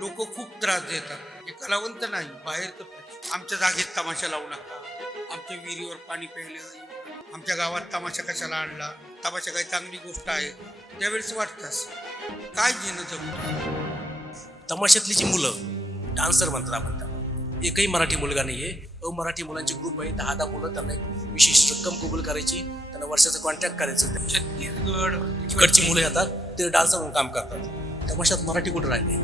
लोक खूप त्रास देतात. हे कलावंत नाही, बाहेर तर आमच्या जागेत तमाशा लावू नका, आमच्या विहिरीवर पाणी प्यायलं, आमच्या गावात तमाशा कशाला आणला, तमाशा काही चांगली गोष्ट आहे. त्यावेळेस वाटतंच काय घेणं जमतं. तमाशातली जी मुलं डान्सर म्हणतात आपण त्यांना, एकही मराठी मुलगा नाहीये. मराठी मुलांचे ग्रुप आहे, 10 मुलं. त्यांना एक विशेष रक्कम कबूल करायची, त्यांना वर्षाचं कॉन्ट्रॅक्ट करायचं. छत्तीसगड तिकडची मुलं येतात, ते डान्सर म्हणून काम करतात. तमाशात मराठी कुठं राहिले?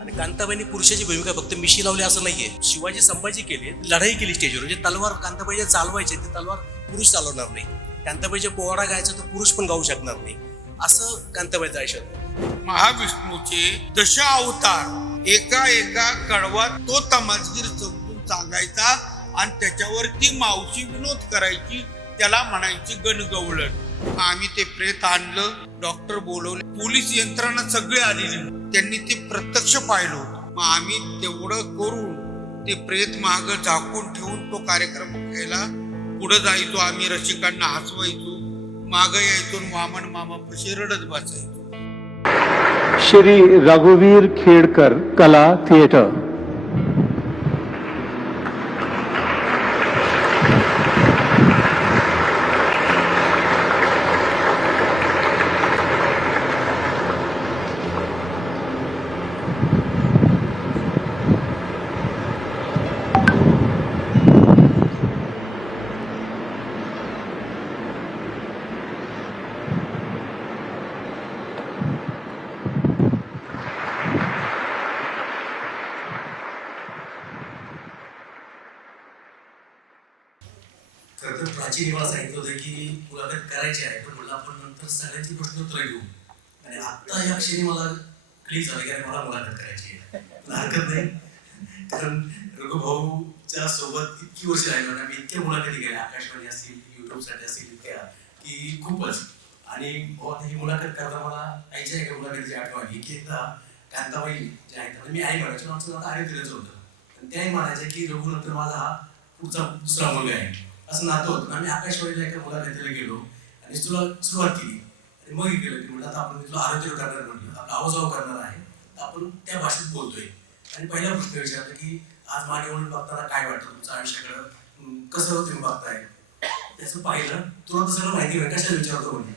आणि कांताबाईंनी पुरुषाची भूमिका फक्त मिशी लावली असं नाहीये. शिवाजी संभाजी केले, लढाई केली स्टेजवर. म्हणजे तलवार कांताबाई चालवायचे, ते तलवार पुरुष चालवणार नाही. कांताबाईच्या पोवाडा गायचा तर पुरुष पण गाऊ शकणार नाही. असं कांताबाईचं आयुष्य. महाविष्णूचे दश अवतार एका एका कडवात तो तमासगीर समजून सांगायचा आणि त्याच्यावरती मावशी विनोद करायची, त्याला म्हणायची गणगवळण. आम्ही ते प्रेत आणलं, डॉक्टर बोलवले, पोलीस यंत्रणा सगळे आलेली, त्यांनी ते प्रत्यक्ष पाहिलं. मग आम्ही तेवढं करून ते प्रेत माग झाकून ठेवून तो कार्यक्रम केला. पुढे जायचो, आम्ही रसिकांना हसवायचो, माग यायचो, वामन मामा पशी रडत बसायचो. श्री रघुवीर खेडकर कला थिएटर. खरं तर प्राचीन मला सांगितलं होतं की मुलाखत करायची आहे, पण मला आपण नंतर सगळ्यांची प्रश्नोत्तर घेऊ. आणि आता या क्षणी मला क्लिक झालं की मला मुलाखत करायची आहे. पण हरकत नाही, कारण रघुभाऊच्या सोबत इतकी वर्ष राहिलो आणि आम्ही इतक्या मुलाखती केल्या, आकाशवाणी असतील, युट्यूबसाठी असतील, इतक्या की खूपच. आणि आता ही मुलाखत करता मला आईच्या एका मुलाखतीची आठवण आली की एकदा कांताबाई जे आहेत, मी आई म्हणायचो, आमचं आता आई दिलं होतं, आणि त्याही म्हणायचं की रघुनंतर माझा हा पुढचा दुसरा मुलगा आहे, असं नातं होतं. आम्ही आकाशवाणीला एका मुलाखतीला गेलो आणि तुला सुरुवात केली. आणि मग गेलं की म्हटलं आता आपण तुला आरोग्य करणार, म्हटलं आपला आवाजाव करणार आहे, तर आपण त्या भाषेत बोलतोय. आणि पहिला प्रश्न विचारला की आज मागे म्हणून बघताना काय वाटतं, तुमचं आयुष्याकडं कसं तुम्ही बघताय. त्याचं पाहिलं, तुला तर सगळं माहिती आहे, कशाला विचारतो म्हणजे.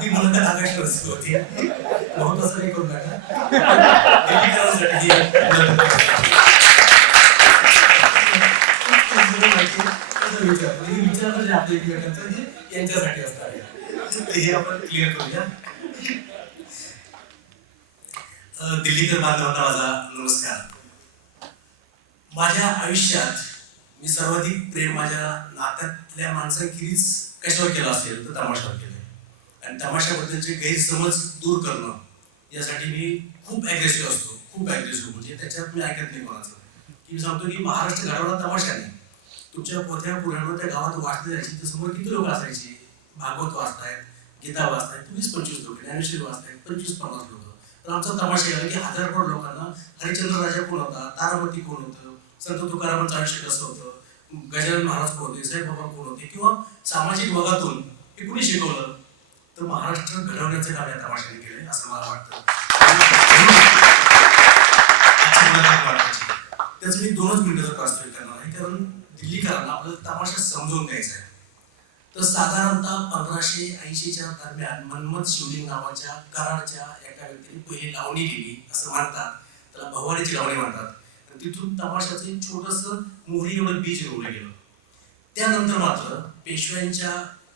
ती मुलाखत आकाशवाणी होती, बहुत असं नाही करू नका. यांच्यासाठी असणार आहे, हे आपण क्लिअर करूया. दिल्लीकर बांधवांना माझा नमस्कार. माझ्या आयुष्यात मी सर्वाधिक प्रेम माझ्या नात्यातल्या माणसांखेरीज कशावर केलं असेल तर तमाशावर केलं. आणि तमाशाबद्दलचे गैरसमज दूर करणं यासाठी मी खूप ॲग्रेसिव्ह असतो, खूप ॲग्रेसिव्ह. म्हणजे त्याच्यात मी ऐकत नाही कोणाचं. की मी सांगतो की महाराष्ट्र घडवला तमाशाने. तुमच्या पोथ्या पुराणावर त्या गावात वाचले जायचे, तर समोर किती लोक असायचे. भागवत वाचतायत, गीता वाचतायत 20-25 लोक, ज्ञानेश्वरी वाचतायत 25-50 लोक. तर आमचा तमाशा गेला की हजारभर लोकांना हरिश्चंद्र राजा कोण होता, तारामती कोण होतं, संत तुकारामांचं आयुष्य कसं होतं, गजानन महाराज कोण होते, साईबाबा कोण होते, किंवा सामाजिक भागातून हे कुणी शिकवलं, तर महाराष्ट्र घडवण्याचं काम या तमाशाने केलंय असं मला वाटतं. त्याचं मी 2 मिनिटाचा प्रास्ताविक करणार आहे, कारण दिल्लीकरांना आपल्याला तमाशा समजून द्यायचा आहे. तर साधारणतः 1580च्या दरम्यान मनमथ शिवलिंग नावाच्या कराडच्या एका व्यक्तीने पहिली लावणी लिहिली असं म्हणतात. त्याला भवानीची लावणी म्हणतात. तिथून तमाशाचं एक छोटंसं मोहरी एवढं बीज रोवलं गेलं. त्यानंतर मात्र पेशव्यांच्या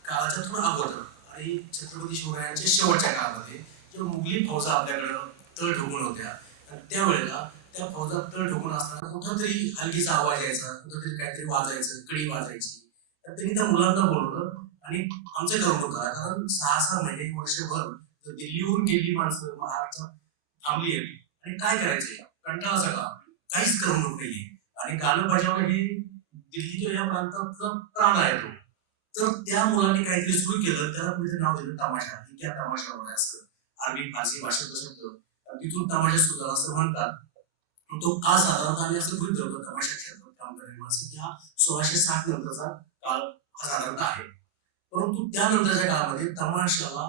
काळाच्या थोडं अगोदर आणि छत्रपती शिवरायांच्या शेवटच्या काळामध्ये जेव्हा मुघली फौजा आपल्याकडं तळ ठोकून होत्या, आणि त्यावेळेला त्या फौजात तळ ठोकून असताना कुठंतरी हलकीचा आवाज यायचा, कुठंतरी काहीतरी वाजायचं, कडी वाजायची. तर त्यांनी त्या मुलांना बोलवलं आणि आमचं करमणूक करा, कारण 6-6 महिने वर्षभर दिल्लीहून गेली माणसं महाराष्ट्रात थांबली आहेत आणि काय करायचे, कंटाळा सगळा, काहीच करमणूक नाहीये. आणि गाणं बजावणं हे दिल्लीच्या या प्रांतातला प्राण आहे तो. तर त्या मुलांनी काहीतरी सुरू केलं, त्याला कुठे नाव दिलं तमाशा. त्या तमाशावर आहे असं अरबी फारसी भाषेत शब्द, तिथून तमाशा सुद्धा असं म्हणतात. तो काळ साधारणतः आम्ही असं गृहीत धरतो तमाशा क्षेत्रात काम करणारी माणसं की हा 1660 नंतरचा काळ हा साधारणतः आहे. परंतु त्यानंतरच्या काळामध्ये तमाशाला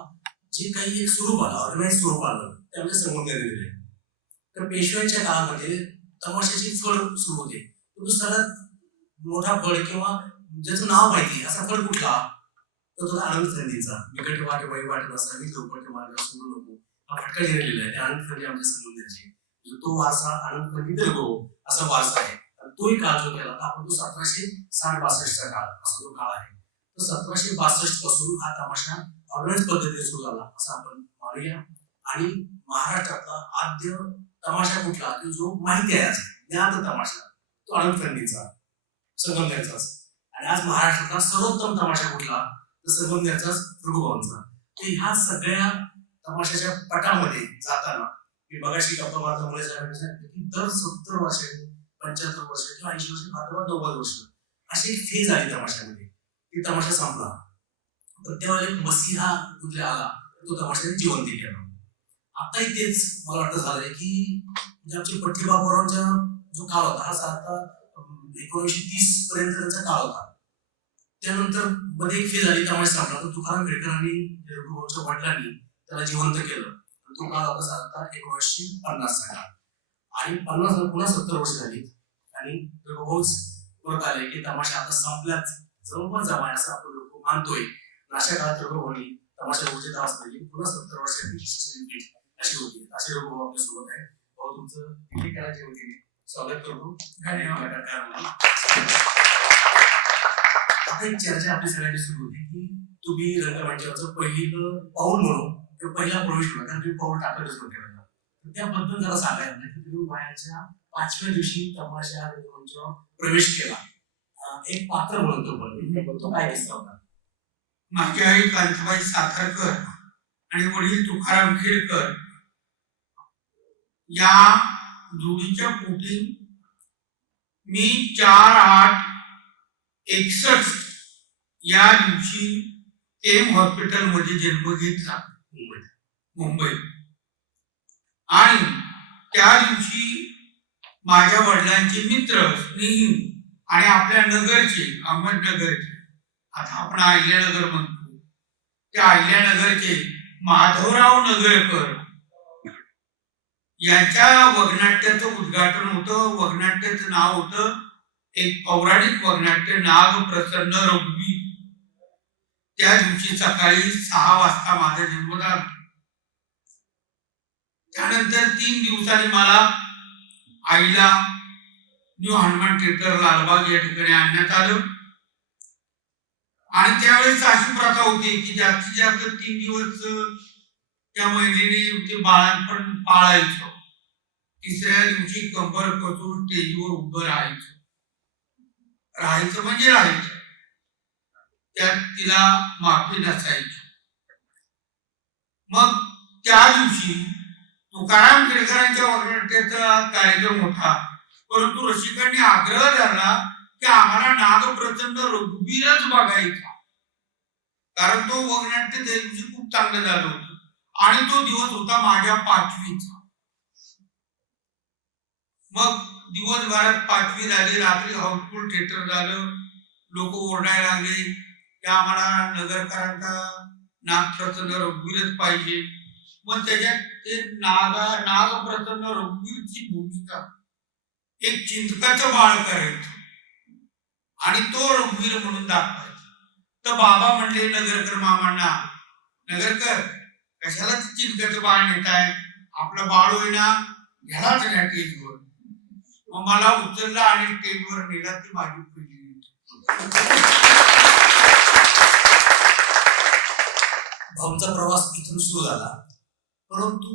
जे काही एक स्वरूप आलं, ऑर्गनाइज स्वरूप आलं ते आमच्या संगमनेर दिले. तर पेशव्यांच्या काळामध्ये तमाशाची फळ सुरू होते. तो सगळ्यात मोठा फळ किंवा ज्याचं नाव माहिती असा फळ कुठला, तर तो आनंद थंडीचा. विकट वाट वय वाट नसावी चौपट मार्ग सोडू नको हा फटका लिहिलेला आहे. आनंद थंडी आमच्या संगमनेरची, तो वारसा आनंद थंडी तर गो असा वारसा आहे. तोही काळ जो केला तर आपण तो 1760-62 चा काळ असा तो काळ आहे. तर 1762 पासून हा तमाशा ऑर्गनाइज पद्धतीने सुरू झाला असं आपण मानूया. आणि महाराष्ट्रातला आद्य तमाशा कुठला की जो माहिती आहे ज्ञात तमाशा, तो आनंद थंडीचा, संगमनेरचाच. आणि आज महाराष्ट्रातला सर्वोत्तम तमाशा कुठला तर संगमनेरचाच, प्रभुभवनचा. तर ह्या सगळ्या तमाशाच्या पटामध्ये जाताना मी मगाशी गप्पा मारल्यामुळे सांगितलं की दर 70 वर्षांनी 75 वर्ष किंवा 80 वर्ष अथवा 90 वर्ष अशी एक फेज आली तमाशामध्ये. ती तमाशा संपला तर तेव्हा एक मसीहा कुठे आला, तो तमाशाने जिवंत केला. आताही तेच मला वाटतं झालंय की आमच्या पठ्ठीबाबूरावांचा जो काळ होता हा साधारणतः 1930 पर्यंत त्यांचा काळ होता. त्यानंतर मध्ये एक फेज आली तमाशा संपला, तर तुकाराम खेडकरांनी रघुभाऊच्या वडिलांनी त्याला जिवंत केलं. तो काळ होता साधारणतः 1950 चा काळ. आणि 50 पुन्हा 70 वर्ष झाली आणि रघुभाऊच परत आले की तमाशा आता संपल्याच, जवळपास जमाय असं आपण लोक मानतोय. अशा काळात रघुभाऊनी तमाशा उचित असलेली पुन्हा 70 वर्षांची अशी होती. असे रघुभाऊ आपल्या सोबत आहे. भाऊ तुमचं किती करायचे होते स्वागत करतो. आता एक चर्चा आपली सगळ्यांची सुरू होती की तुम्ही रंगमंचावरचं पहिलं पाऊल म्हणून किंवा पहिला प्रवेश होता, कारण तुम्ही पाऊल टाकतच होते. त्याबद्दल जरा सांगायला की तुम्ही वयाच्या 5व्या दिवशी तमाशा रंगमंचावर प्रवेश केला, एक पात्र म्हणून तो काय किस्सा होता? माझी आई कांताबाई साखरकर आणि वडील तुकाराम खेडकर या जोडीच्या पोटी मी 4/8/61 या दिवशी एम हॉस्पिटल मध्ये जन्म घेतला मुंबईत. आणि त्या दिवशी माझ्या वडिलांचे मित्र स्नेही आणि आपल्या नगरचे, अहमदनगरचे, आता आपण अहिल्यानगर म्हणतो, त्या अहिल्यानगरचे माधवराव नगरकर यांच्या वगनाट्याचं उद्घाटन होतं. वगनाट्याचं नाव होतं एक पौराणिक वगनाट्य नाग प्रसन्न रघुवीर. त्या दिवशी सकाळी 6 वाजता माझा जन्म झाला. त्यानंतर 3 दिवसांनी मला आईला न्यू हनुमान थिएटर लालबाग या ठिकाणी आणण्यात आलं. आणि त्यावेळेस अशी प्रथा होती की जास्तीत जास्त 3 दिवस त्या महिलेने ते बाळांपण पाळायचं. 3ऱ्या दिवशी कंबर कसून स्टेजवर उभं राहायचं म्हणजे राहायचं. त्यात तिला माफी नसायची. मग त्या दिवशी तुकाराम खेडकरांच्या वगनाट्याचा कार्यक्रम होता, परंतु रसिकांनी आग्रह धरला की आम्हाला नागप्रचंड रघुवीरच बघायचा, कारण तो वगनाट्य त्या दिवशी खूप चांगलं झालं होतं. आणि तो दिवस होता माझ्या 5वीचा. मग दिवसभरात 5वी झाली, रात्री हाऊसफुल थिएटर झालं. लोक ओरडायला लागले की आम्हाला नगरकरांचा नागप्रसन्न रघुवीरच पाहिजे. मग त्याच्यात ते नागप्रसन्न रघुवीरची भूमिका एक चिंतकाचं बाळ करायचं आणि तो रघुवीर म्हणून दाखवायचा. तर बाबा म्हणले नगरकर मामांना, नगरकर कशाला ते चिंतकाचं बाळ नेताय, आपलं बाळ होईना घ्यालाच नाही स्टेजवर. मग मला उचलला आणि स्टेजवर नेला. ती माझी पहिली. भाऊंचा प्रवास इथून सुरू झाला, परंतु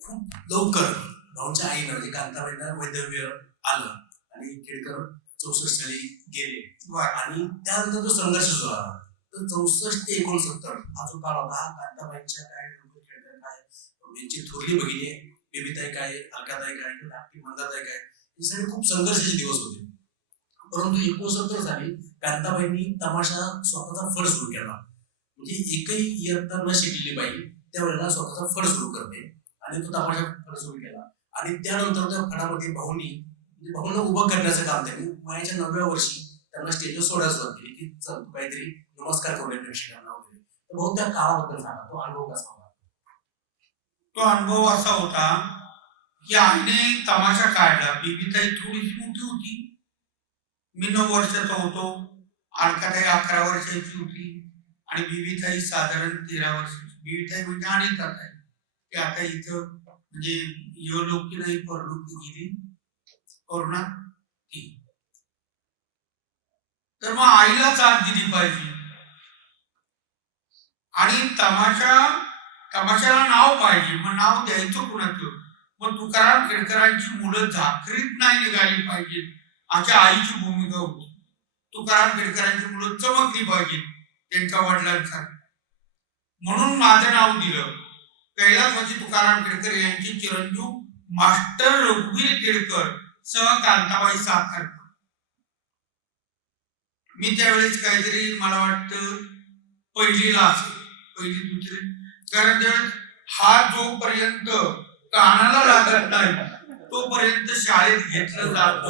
खूप लवकर भाऊंच्या आईनं म्हणजे कांताबाईंना वैधव्य आलं आणि खेडकर 64 साली गेले. आणि त्यानंतर जो संघर्ष सुरू झाला, तर 64 ते 69 हा जो काळ होता, हा कांताबाईंच्या काय, खेडकर काय, यांची थोरली भगिनी बेबीताई काय, अलकाताई काय, धाकटी मंदाताई काय, हे सगळे खूप संघर्षाचे दिवस होते. परंतु 69 साली कांताबाईंनी तमाशा स्वतःचा फड सुरू केला. म्हणजे एकही इयत्ता न शिकलेली बाई त्यावेळेला स्वतःचा फड सुरू करते आणि तो तमाशा फड सुरू केला. आणि त्यानंतर त्या फडामध्ये भाऊंना उभं करण्याचं काम त्यांनी वयाच्या 9व्या वर्षी त्यांना स्टेजवर सोडायला सुरुवात केली की चल काहीतरी नमस्कार करूया प्रेक्षकांना वगैरे. तर भाऊ त्या काळाबद्दल सांगा, तो अनुभव कसा होता? तो अनुभव असा होता की आईने तमाशा काढला. बीबीताई थोडीशी मोठी होती, मी 9 वर्षाचा होतो, अलकाताई 11 वर्षाची होती आणि बीबीताई साधारण 13 वर्षाची. बीबीताई म्हणजे अनिता ताई, ते आता इथं म्हणजे योलोकी नाही परलोकी गेली करुणा ती. तर मग आईला साथ दिली पाहिजे आणि तमाशाला नाव पाहिजे. मग नाव द्यायचं कुणाचं? मग तुकाराम खेडकरांची मुलं झाकरीत नाही निघाली पाहिजेत अशा आईची भूमिका होती. तुकाराम खेडकरांची मुलं चमकली पाहिजेत त्यांच्या वडिलांसारखी, म्हणून माझं नाव दिलं. कैलासवासी तुकाराम खेडकर यांचे चिरंजीव मास्टर रघुवीर खेडकर सह कांताबाई साखरकर. मी त्यावेळेस काहीतरी मला वाटतं पहिलीला असेल, पहिली दुसरी, कारण त्यावेळेस हा जोपर्यंत कानाला लागत नाही तोपर्यंत शाळेत घेतलं जात.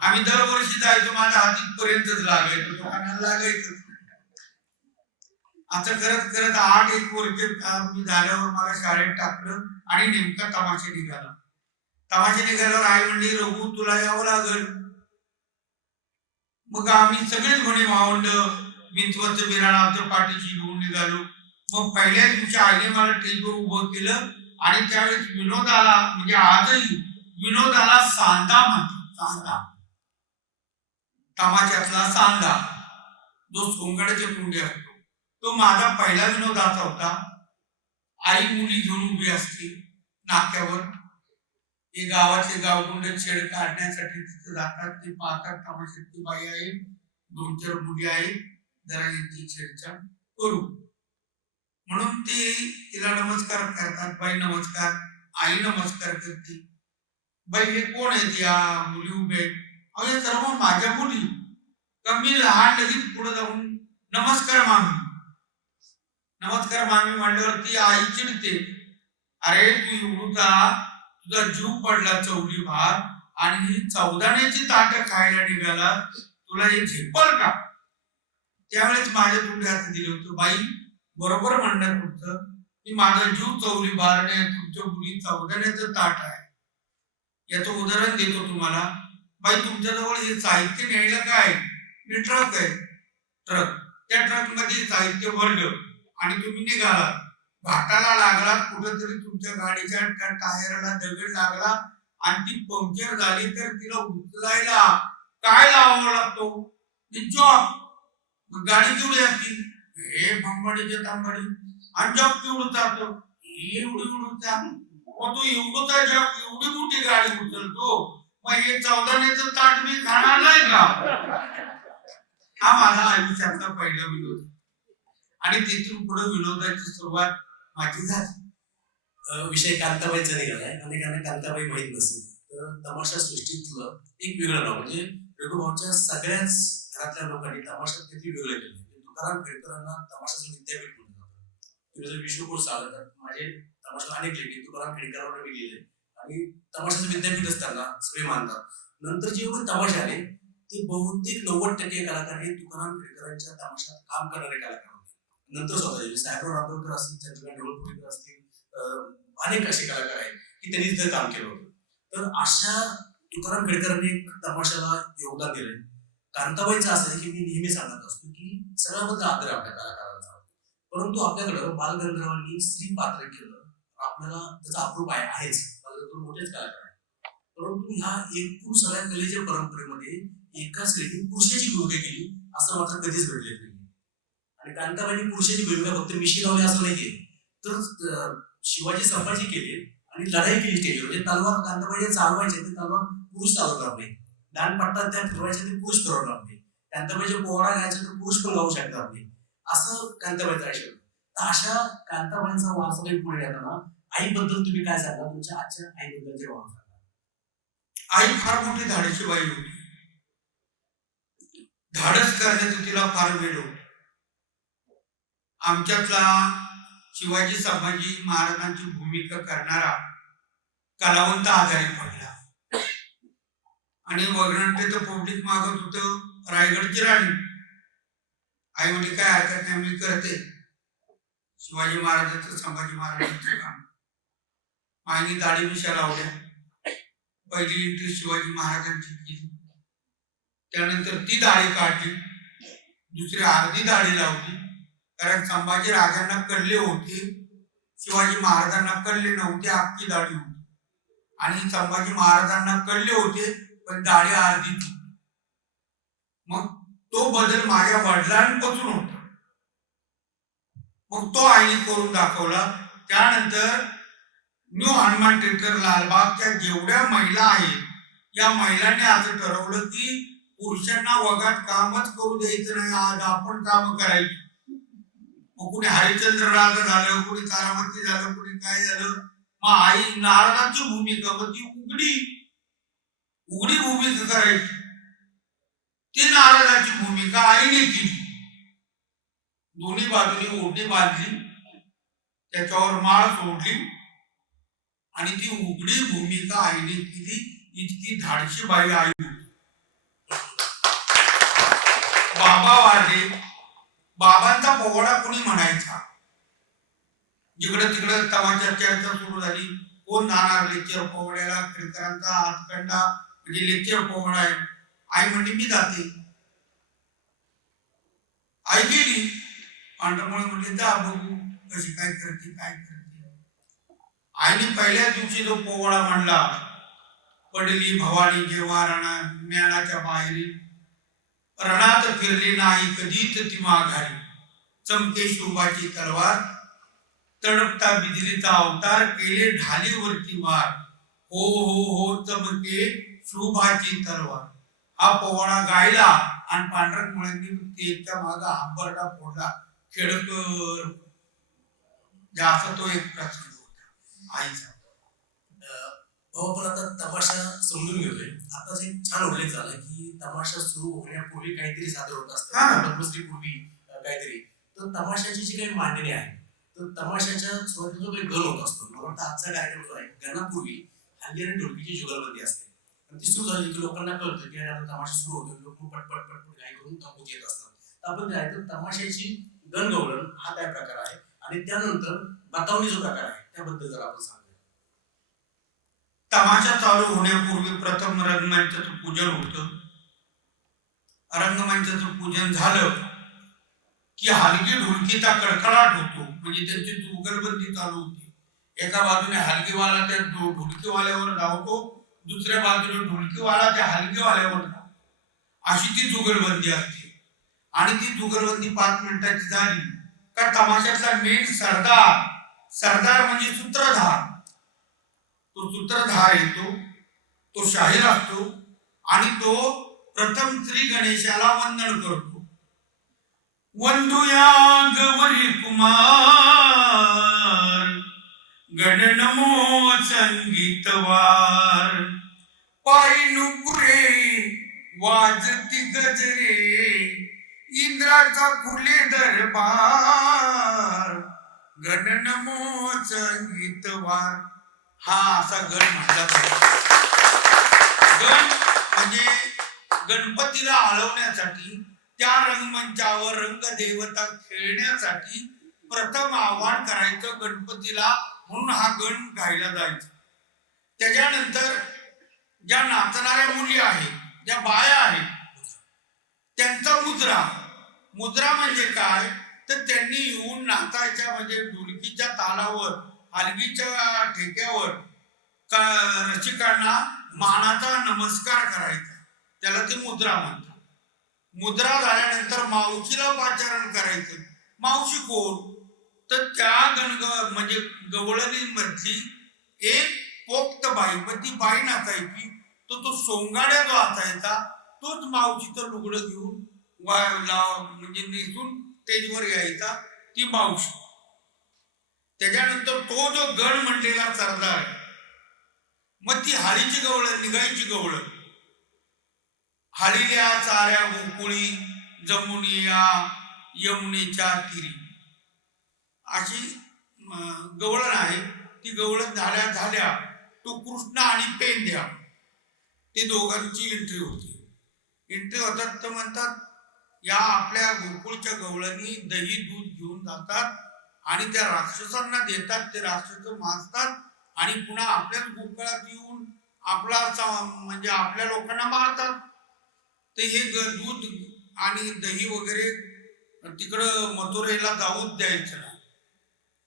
आम्ही दरवर्षी जायचो, माझ्या हातीत पर्यंतच लागायचो, तो कानाला लागायचं. असं करत करत 8 वर्ष मी झाल्यावर मला शाळेत टाकलं आणि नेमका तमाशा निघाला. तमाशा निघाल्यावर आई म्हणली, रघु तुला यावं लागल. मग आम्ही सगळेच म्हणे भावंड विंचवरचं बिराणाचं पाठीशी घेऊन निघालो. मग पहिल्या दिवशी आईने मला टेजवर उभं केलं आणि त्यावेळेस विनोदाला, म्हणजे आजही विनोदाला सांदा म्हणतात. सांदा, तमाशातला सांदा जो सोंगड्याच्या तोंडी असतो, तो माझा पहिला विनोदाचा होता. आई मुली घेऊन उभी असते नाक्यावर, हे गावातले गावगुंड छेड काढण्यासाठी तिथे जातात. ते पाहतात तमाशातली बाई आहे, 2-4 मुली आहेत, जरा यांची छेडछाड करू म्हणून ते तिला नमस्कार करतात. बाई नमस्कार. आई नमस्कार करते. बाई हे कोण आहेत या मुली उभे? अरे सर्व माझ्या मुली. का मी लहान लगेच पुढे जाऊन नमस्कार मामी, नमस्कार मामी म्हणल्यावर ती आई चिडते. अरे तू एवढा तुझा जीव पडला चौली भार आणि ही चौदाण्याची ताट खायला निघाला, तुला हे झेपल का? त्यावेळेस माझ्या तोंडी हात दिलं होतं. बाई बरोबर म्हणणार तुमचं, की माझा जीव चौली भारने तुमच्या मुली चौदाण्याचं ताट आहे. याचं उदाहरण देतो तुम्हाला. बाई तुमच्याजवळ हे साहित्य न्यायला काय? हे ट्रक आहे. ट्रक, त्या ट्रक मध्ये साहित्य भरलं आणि तुम्ही निघाला. घाटाला लागला, कुठंतरी तुमच्या गाडीच्या टायरला दगड लागला आणि ती पंक्चर झाली तर तिला उचलायला काय लावावा लागतो? जॉब. गाडी केवढी असती? हे बंबाडीचे तांबाडी. आणि जॉब केवढं चालतो? एवढं. मग तो एवढं जॉब एवढी मोठी गाडी उचलतो, मग हे 14ण्याचं ताट मी खाणार नाही का? हा माझा आयुष्यातला पहिला विनोद आणि तिथून पुढे विनोदाची सुरुवात माझी झाली. विषय कांताबाईचा निघालाय. अनेकांना कांताबाई माहित नसेल तर तमाशा सृष्टीतलं एक वेगळं नाव, म्हणजे रघुभाऊच्या सगळ्याच घरातल्या लोकांनी तमाशात किती वेगळं केलं. तुकाराम खेडकरांना तमाशाचं विद्यापीठ म्हणलं जातं. तुम्ही जर विश्वकोश चालवतात, माझे तमाशा अनेक लेखी तुकाराम खेडकरांवर मी लिहिले आणि तमाशाचं विद्यापीठ असताना सगळे मानतात. नंतर जे तमाशे आले ते बहुतेक 90% कलाकार हे तुकाराम खेडकरांच्या तमाशात काम करणारे कलाकार होते. नंतर स्वतः साहेबराव रांदोळकर असतील, चंद्रकांत ढवळपुरीकर असतील, अनेक असे कलाकार आहेत की त्यांनी तिथं काम केलं होतं. तर अशा तुकाराम खेडकरांनी तमाशाला योगदान दिलंय. कांताबाईचं असं आहे की मी नेहमी सांगत असतो की सगळ्याबद्दल आदर आपल्या कलाकारांचा, परंतु आपल्याकडं बालगंधर्वांनी स्त्री पात्र केलं, आपल्याला त्याचा अप्रूप आहेच, बालगंधर्व मोठेच कलाकार आहेत. परंतु ह्या एकूण सगळ्या कलेच्या परंपरेमध्ये एका स्त्रीने पुरुषाची भूमिका केली असं मात्र कधीच घडलेलं नाही. आणि कांताबाईंनी पुरुषाची भूमिका फक्त मिशी लावली असं नाहीये, तर शिवाजी संभाजी केले आणि लढाई केली स्टेजवर. म्हणजे तलवार कांताबाई चालवायचे ते तलवार पुरुष चालवणार नाही, दानपट्टा त्या फिरवायचे ते पुरुष फिरवणार नाही, कांताबाईच्या पोवाडा गायचा तर पुरुष पण गाऊ शकणार नाही, असं कांताबाईचं आयुष्य. तर अशा कांताबाईंचा वारसा तुम्ही पुढे येताना आईबद्दल तुम्ही काय सांगा? तुमच्या आजच्या आईबद्दलचे वारसा सांगा. आई फार मोठी धाडसी बाई होती. धाडस करण्याचं तिला फार वेळ होता. आमच्यातला शिवाजी संभाजी महाराजांची भूमिका करणारा कलावंत आजारी पडला आणि वगळणते तर पब्लिक मागत होतं रायगडची राणी. आई म्हणजे काय हरकत नाही, मी करते. शिवाजी महाराजांचं संभाजी महाराजांचं काम. आईने दाढी मिशा लावल्या. पहिली एंट्री शिवाजी महाराजांची केली. त्यानंतर ती दाढी काढली, दुसरी अर्धी दाढी लावली. कारण संभाजी राजांना कळले होते, शिवाजी महाराजांना कळले नव्हते, अख्खी दाढी होती. आणि संभाजी महाराजांना कळले होते पण दाढी अर्धी होती. मग तो बदल माझ्या वडिलांपासून होता. मग तो आईने करून दाखवला. त्यानंतर न्यू हनुमान थिएटर लालबागच्या जेवढ्या महिला आहेत, या महिलांनी असं ठरवलं की पुरुषांना वगात कामच करू द्यायचं नाही, आज आपण काम करायची. मग कुणी हरिश्चंद्र राजा झालं, कुणी तारामती झालं, कुणी काय झालं. मग आई नारदाची भूमिका, मग ती उघडी भूमिका करायची. ती नारदाची भूमिका आईने केली. दोन्ही बाजूने ओढणी बांधली, त्याच्यावर माळ सोडली आणि ती उघडी भूमिका आईने केली. इतकी धाडशी बाई आई होती. बाबा वारले. बाबांचा पोवाडा कोणी म्हणायचा. जिकडे तिकडे तमाशा चर्चा सुरू झाली. कोण जाणार लेक्चर पोवाड्याला. खेळकरांचा हातखंडा म्हणजे लेक्चर पोवाडा आहे. आई म्हणजे मी जाते. आई गेली. पांढरमुळे म्हणजे जा बघू कशी काय करते काय करते. आईने पहिल्या दिवशी जो पोवाडा म्हणला, पडली भवानी जेव्हा ज्ञानाच्या बाहेरी, रणात फिरली नाही कधीच ती माघारी, चमके शोभाची तलवार, तडपता बिजलीचा अवतार, केले ढालीवरती वार, हो हो हो चमके शोभाची तलवार. हा पोवाडा गायला आणि पांढरक मुळ्यांनी त्याच्या मागा हंबरडा फोडला. खेडकर जास्त तो एक प्रसंग होता आईचा. पण आता तमाशा समजून घेतोय. आता जे छान उल्लेख झाला की तमाशा सुरू होण्यापूर्वी काहीतरी सादर होत असतं, पद्मश्री पूर्वी काहीतरी. तर तमाशाची जी काही मांडणी आहे, तर तमाशाच्या सुरुवातीला जो काही गण होत असतो, मला वाटतं आजचा कार्यक्रम जो आहे गणापूर्वी हल्ली आणि ढोलकीची जुगलबंदी असते. आणि ती सुरू झाली की लोकांना कळतं की आता तमाशा सुरू होतो, लोक पटपट पटपट काय करून तंबूत येत असतात. तर आपण काय तर तमाशाची गणगवळण हा काय प्रकार आहे आणि त्यानंतर बतावणी जो प्रकार आहे त्याबद्दल जर आपण सांगू. तमाशा चालू होण्यापूर्वी प्रथम रंगमंचाचं पूजन होतं. रंगमंचाचं पूजन झालं की हलगी ढोलकीचा कडकडाट होतो. म्हणजे त्यांची जुगलबंदी चालू होती. एका बाजूने हलगीवाला त्या ढोलकीवाल्यावर धावतो, दुसऱ्या बाजूने ढोलकीवाला त्या हलगीवाल्यावर धावतो. अशी ती जुगलबंदी असते. आणि ती जुगलबंदी 5 मिनिटाची झाली का तमाशातला मेन सरदार म्हणजे सूत्रधार, तो सूत्रधार येतो, तो शाहीर असतो आणि तो प्रथम श्री गणेशाला वंदन करतो. वंदुया गौरी कुमार, गण नमो संगीतवार, पायी नुपुरे वाजती गजरे, इंद्राचा खुले दरबार, गण नमो संगीतवार. हा असा गण म्हटला जातो. गण म्हणजे गणपतीला आळवण्यासाठी, त्या रंगमंचावर रंगदेवता खेळण्यासाठी प्रथम आव्हान करायचं गणपतीला, म्हणून हा गण गायला जायचा. त्याच्यानंतर ज्या नाचणाऱ्या मुली आहेत, ज्या बाया आहेत, त्यांचा मुद्रा म्हणजे काय तर त्यांनी येऊन नाचायच्या. म्हणजे ढोलकीच्या तालावर, हलगीच्या ठेक्यावर रसिकांना मानाचा नमस्कार करायचा, त्याला ते मुद्रा म्हणतात. मुद्रा झाल्यानंतर मावशीला पाचारण करायचं. मावशी कोण तर त्या म्हणजे गवळणीमधली एक पोक्त बाई, पण ती बाई नाचायची. तो सोंगाड्या जो असायचा तोच मावशीचं लुगडं घेऊन म्हणजे नेसून स्टेजवर यायचा, ती मावशी. त्याच्यानंतर तो जो गण म्हणलेला सरदार, मग ती हाळीची गवळण, निघायची गवळण. हाळील्या साऱ्या गोकुळी जमुनिया यमुनेच्या तीरी, अशी गवळण आहे. ती गवळण झाल्या तो कृष्ण आणि पेंड्या, ते दोघांची एंट्री होती. एंट्री होतात तर म्हणतात या आपल्या गोकुळच्या गवळणी दही दूध घेऊन जातात आणि त्या राक्षसांना देतात, ते राक्षस माजतात आणि पुन्हा आपल्याच गोकुळात येऊन म्हणजे आपल्या लोकांना मारतात. ते हे दूध आणि दही वगैरे तिकडं मथुरेला जाऊच द्यायचं नाही,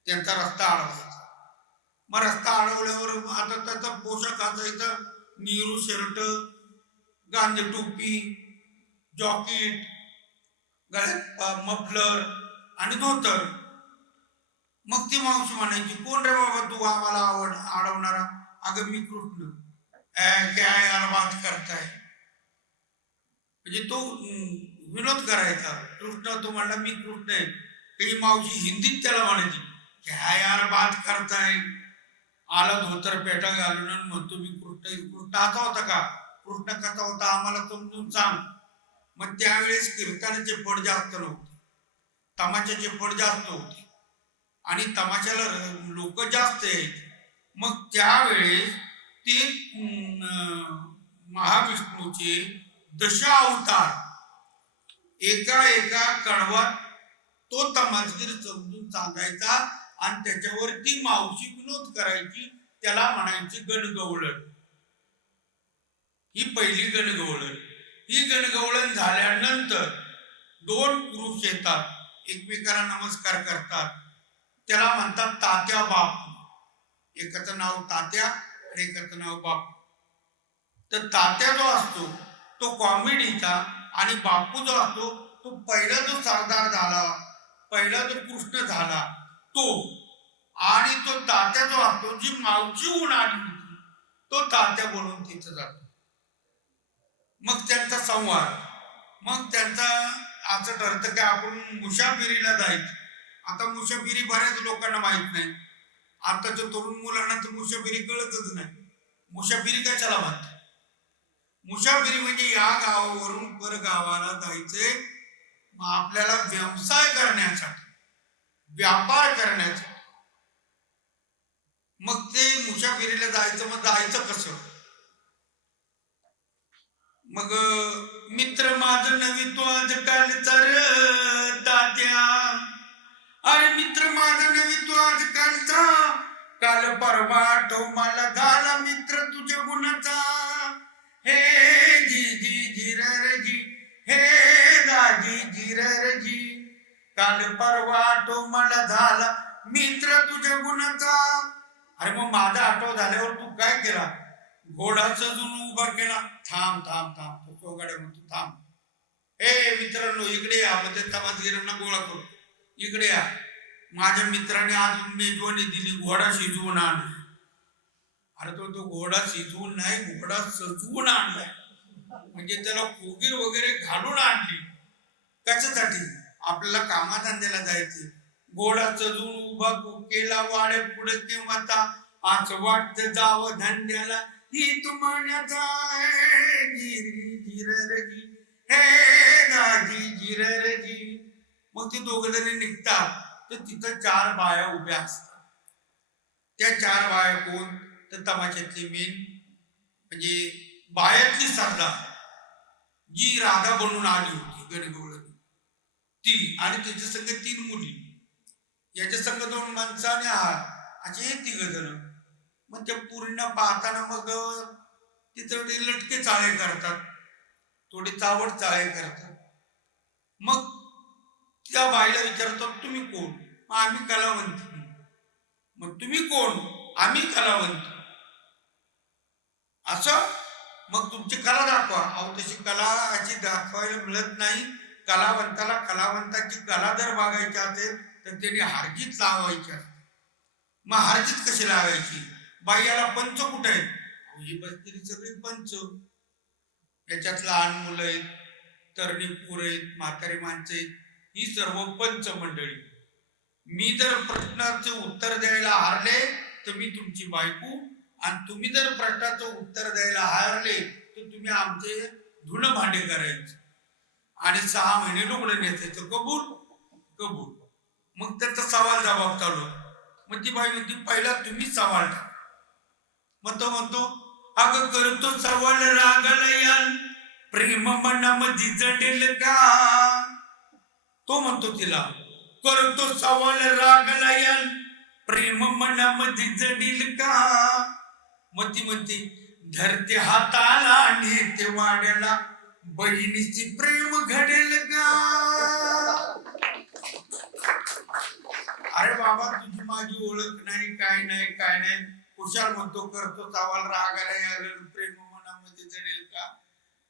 त्यांचा रस्ता अडवायचा. मग रस्ता अडवल्यावर आता त्याचा पोशाख असायचा नेहरू शर्ट, गांधी टोपी, जॉकेट, गळ्यात मफलर आणि धोतर. मग ती मावशी म्हणायची, कोण रे बाबा तू आम्हाला अडवणारा? अगं मी कृष्ण. काय यार बात करताय? म्हणजे तो विनोद करायचा. कृष्ण तो म्हणला मी कृष्ण आहे. ही मावशी हिंदीत त्याला म्हणायची, काय यार बात करताय? आला धोतर पेटा घालून म्हणतो मी कृष्ण. कृष्ण असा होता का? कृष्ण कसा होता आम्हाला समजून सांग. मग त्यावेळेस कीर्तनाचे फड जास्त नव्हते, तमाशाचे फड जास्त होते आणि तमाशाला लोक जास्त यायचे. मग त्यावेळेस ते महाविष्णूचे दशावतार एका एका कडवात तो तमासगीर समजून सांगायचा आणि त्याच्यावरती मावशी विनोद करायची. त्याला म्हणायची गणगवळण. ही पहिली गणगवळण. ही गणगवळण झाल्यानंतर दोन पुरुष येतात, एकमेकांना नमस्कार करतात. त्याला म्हणतात तात्या बापू. एकाचं नाव तात्या आणि एकाचं नाव बापू. तर तात्या जो असतो तो कॉमेडीचा आणि बापू जो असतो तो पहिला जो सरदार झाला, पहिला जो कृष्ण झाला तो. आणि तो तात्या जो असतो जी मावशी होऊन आली होती तो तात्या बनून तिथं जातो. मग त्यांचा संवाद. मग त्यांचा असं ठरतं की आपण मुसाफिरीला जायचं. आता मुसाफिरी बऱ्याच लोकांना माहित नाही. आताच्या तरुण मुलांना तर मुसाफिरी कळतच नाही. मुसाफिरी कशाला म्हणतात? मुसाफिरी म्हणजे या गावावरून परगावाला जायचंय, मग आपल्याला व्यवसाय करण्यासाठी, व्यापार करण्यासाठी. मग ते मुसाफिरीला जायचं. मग जायचं कसं? मग मित्र माझं नवी तो आज कालचा र तात्या. अरे मित्र माझं नवी तो आज कालचा, काल परवा आठव मला झाला मित्र तुझ्या गुणाचा. हे जी जी जिरर जी, हे दाजी जिरर जी, काल परवा आठव मला झाला मित्र तुझ्या गुणाचा. अरे मग माझा आठव झाल्यावर तू काय केला? घोडा सजून उभा केला. थांब थांब थांब. तो चौघाड्या म्हणतो थांब. ए मित्रांनो इकडे या. मग त्या तमासगीरांना गोळा करू, इकडे या. माझ्या मित्राने आज मेजवानी दिली, घोडा शिजवून आणला. अरे तो घोडा शिजवून नाही, घोडा सजवून आणलाय. म्हणजे त्याला कोगीर वगैरे घालून आणली. कशासाठी? आपल्याला कामाधंद्याला जायचे. घोडा सजवून उभा केला वाड्या पुढे तेव्हा असं वाटतं जावं धंद्याला. ही तुम्हाण्याचा जिररजी, हे दाजी जिररजी. मग ते दोघ जणी निघतात. तर तिथं 4 बाया उभ्या असतात. त्या 4 बाया कोण? तर तमाशातली मेन म्हणजे बायातली सरदार जी राधा बनून आली होती गणगवळण ती, आणि त्याच्या संग 3 मुली, याच्या संग 2 माणसं आणि असे 3 जण. मग त्या पुरींना पाहताना मग ते थोडे लटके चाळे करतात, थोडे चावड चाळे करतात. मग त्या बाईला विचारतात तुम्ही कोण? आम्ही कलावंत. मग तुम्ही कोण? आम्ही कलावंत. असं? मग तुमची कला दाखवा. अहो तशी कला अशी दाखवायला मिळत नाही. कलावंताला कलावंताची कला जर बघायची असेल तर त्याने हारजीत लावायची असते. मग हारजीत कशी लावायची? बाई याला पंच कुठे आहेत? ही बसलेली सगळी पंच. याच्यात लहान मुलं आहेत, तरणी पोरं आहेत, म्हातारी माणसं आहेत, ही सर्व पंच मंडळी. मी जर प्रश्नाचं उत्तर द्यायला हारले तर मी तुमची बायको, आणि तुम्ही जर प्रश्नाचं उत्तर द्यायला हारले तर तुम्ही आमचे धुणं भांडे करायचे आणि 6 महिने लुगडं नेसायचं. कबूल? कबूल. मग त्याचा सवाल जबाब चालू. मग ती बाई म्हणते पहिला तुम्हीच सवाल टाका. मग तो म्हणतो अगं करतो सवाल रागाला याल, प्रेम मनामध्ये जडेल का? तो म्हणतो तिला करतो सवाल रागलायन प्रेम मनामध्ये जडील का. मती म्हणते धरते हाताला नेते वाड्याला बहिणीची प्रेम घडेल का. अरे बाबा तुझी माझी ओळख नाही काय नाही काय नाही कुशाल म्हणतो करतो सवाल रागाला प्रेम मनामध्ये जडेल का.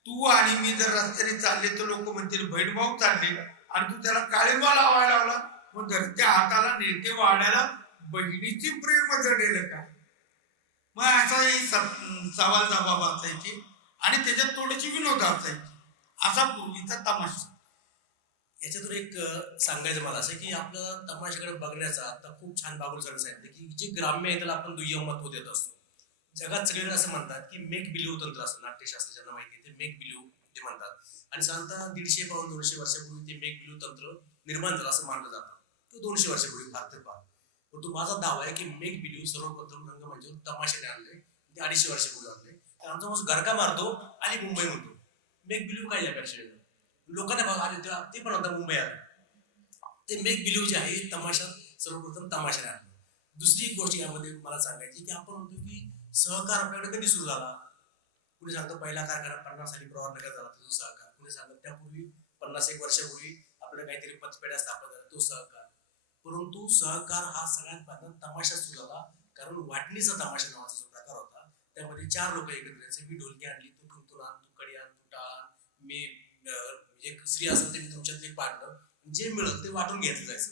तू आणि मी जर रस्त्याने चालले तर लोक म्हणतील बहीण भाऊ चालले आणि तू त्याला काळिंबा लावायला लावला मग धरत्या हाताला नेते वाड्याला बहिणीची प्रेम जडेल का. मग असा सवाल जबाब असायचे आणि त्याच्यात थोडीशी विनोद असायची. असा पूर्वीचा तमाशा. याच्यातून एक सांगायचं मला असं की आपल्याला तमाशाकडे बघण्याचा आता खूप छान बाबूल सर सांगितलं की जे ग्राम्य आहे त्याला आपण दुय्यम महत्व देत असतो. जगात सगळेजण असं म्हणतात की मेक बिलीव्ह तंत्र असतं. नाट्यशास्त्र ज्यांना माहिती आहे ते मेक बिलीव्ह ते म्हणतात आणि साधारणतः 150-200 वर्षापूर्वी ते मेक बिलीव्ह तंत्र निर्माण झालं असं मानलं जातं. तो 200 वर्षापूर्वी भारतात पहा. परंतु माझा दावा आहे की मेक बिलीव्ह सर्वप्रथम रंगमंचावर तमाशाने आणले ते 250 वर्षापूर्वी आणले. तर आमचा माणूस गरका मारतो आणि मुंबई म्हणतो. मेक बिलीव्ह काय यापेक्षा लोकांना आले ते पण आता मुंबई आले. ते मेक बिलीव्ह जे आहे तमाशा सर्वप्रथम तमाशाने आणलं. दुसरी एक गोष्ट यामध्ये मला सांगायची की आपण म्हणतो की सहकार आपल्याकडे कधी सुरू झाला. कुणी सांगतो पहिला कारखाना 50 साली प्रवारनगर झाला तो सहकार. कुणी सांगतो त्यापूर्वी 50-1 वर्षापूर्वी आपल्याला काहीतरी पतपेढ्या स्थापन झाल्या तो सहकार. परंतु सहकार हा सगळ्यात पहिल्यांदा तमाशा सुरू झाला कारण वाटणीचा तमाशा नावाचा जो प्रकार होता त्यामध्ये 4 लोक एकत्र यायचे. मी ढोलकी आणली तू तुंतून आण तू कडी आण तू टाळ आण मी एक स्त्री असेल तर मी तुमच्यातले पार्टनर जे मिळत ते वाटून घेतलं जायचं.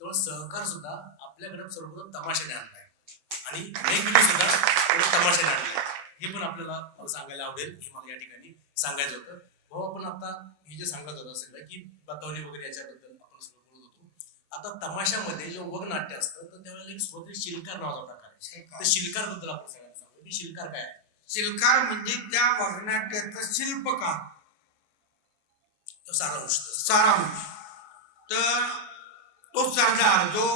तेव्हा सहकार सुद्धा आपल्याकडे सर्वप्रथम तमाशाने आणलाय आणि मेक सुद्धा तमाशाने आणलाय. हे पण आपल्याला सांगायला आवडेल. हे मला या ठिकाणी सांगायचं होतं. भाऊ आपण आता हे जे सांगत होतं सगळं की बतावली वगैरे याच्याबद्दल आपण सगळं बोलत होतो. आता तमाशामध्ये जे वगनाट्य असतं तर त्यावेळेला एक स्वतः शिलकार नावाचा प्रकार आहे. तर शिलकार बद्दल आपण सगळ्यांना सांगतो की शिलकार काय आहे. शिल्पकार म्हणजे त्या वगनाट्याचा शिल्पकार सारांश. तर तो सरदार जो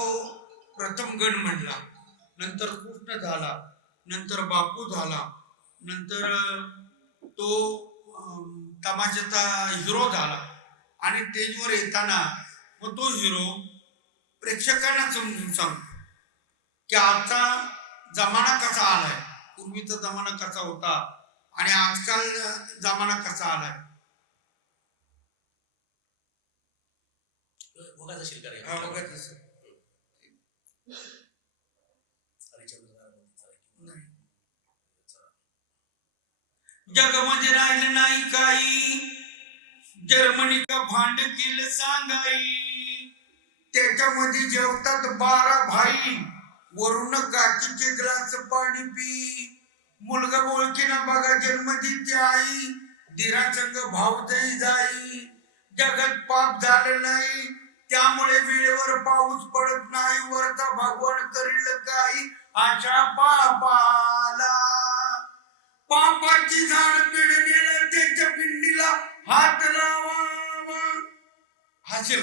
प्रथम गण म्हणला नंतर कृष्ण झाला नंतर बापू झाला नंतर तो तमाशाचा हिरो झाला आणि स्टेजवर येताना मग तो हिरो प्रेक्षकांना समजून सांगतो की आजचा जमाना कसा आलाय पूर्वीचा जमाना कसा होता आणि आजकाल जमाना कसा आलाय. वगाचा शिलकार आहे. जगामध्ये राहिलं नाही काही जर्मनीचा भांड केलं सांगाई त्याच्यामध्ये जेवतात 12 भाई वरून काकीचे ग्लास पाणी पी मुलगा ओळखीना बघा जन्म देते आई दिरा संग भावताई जाई जगात पाप झालं नाही त्यामुळे वेळेवर पाऊस पडत नाही वरचा भगवान करील काही अशा पापाला पापाची झाड पिढणीला त्याच्या पिंडीला हात लावा. हासिल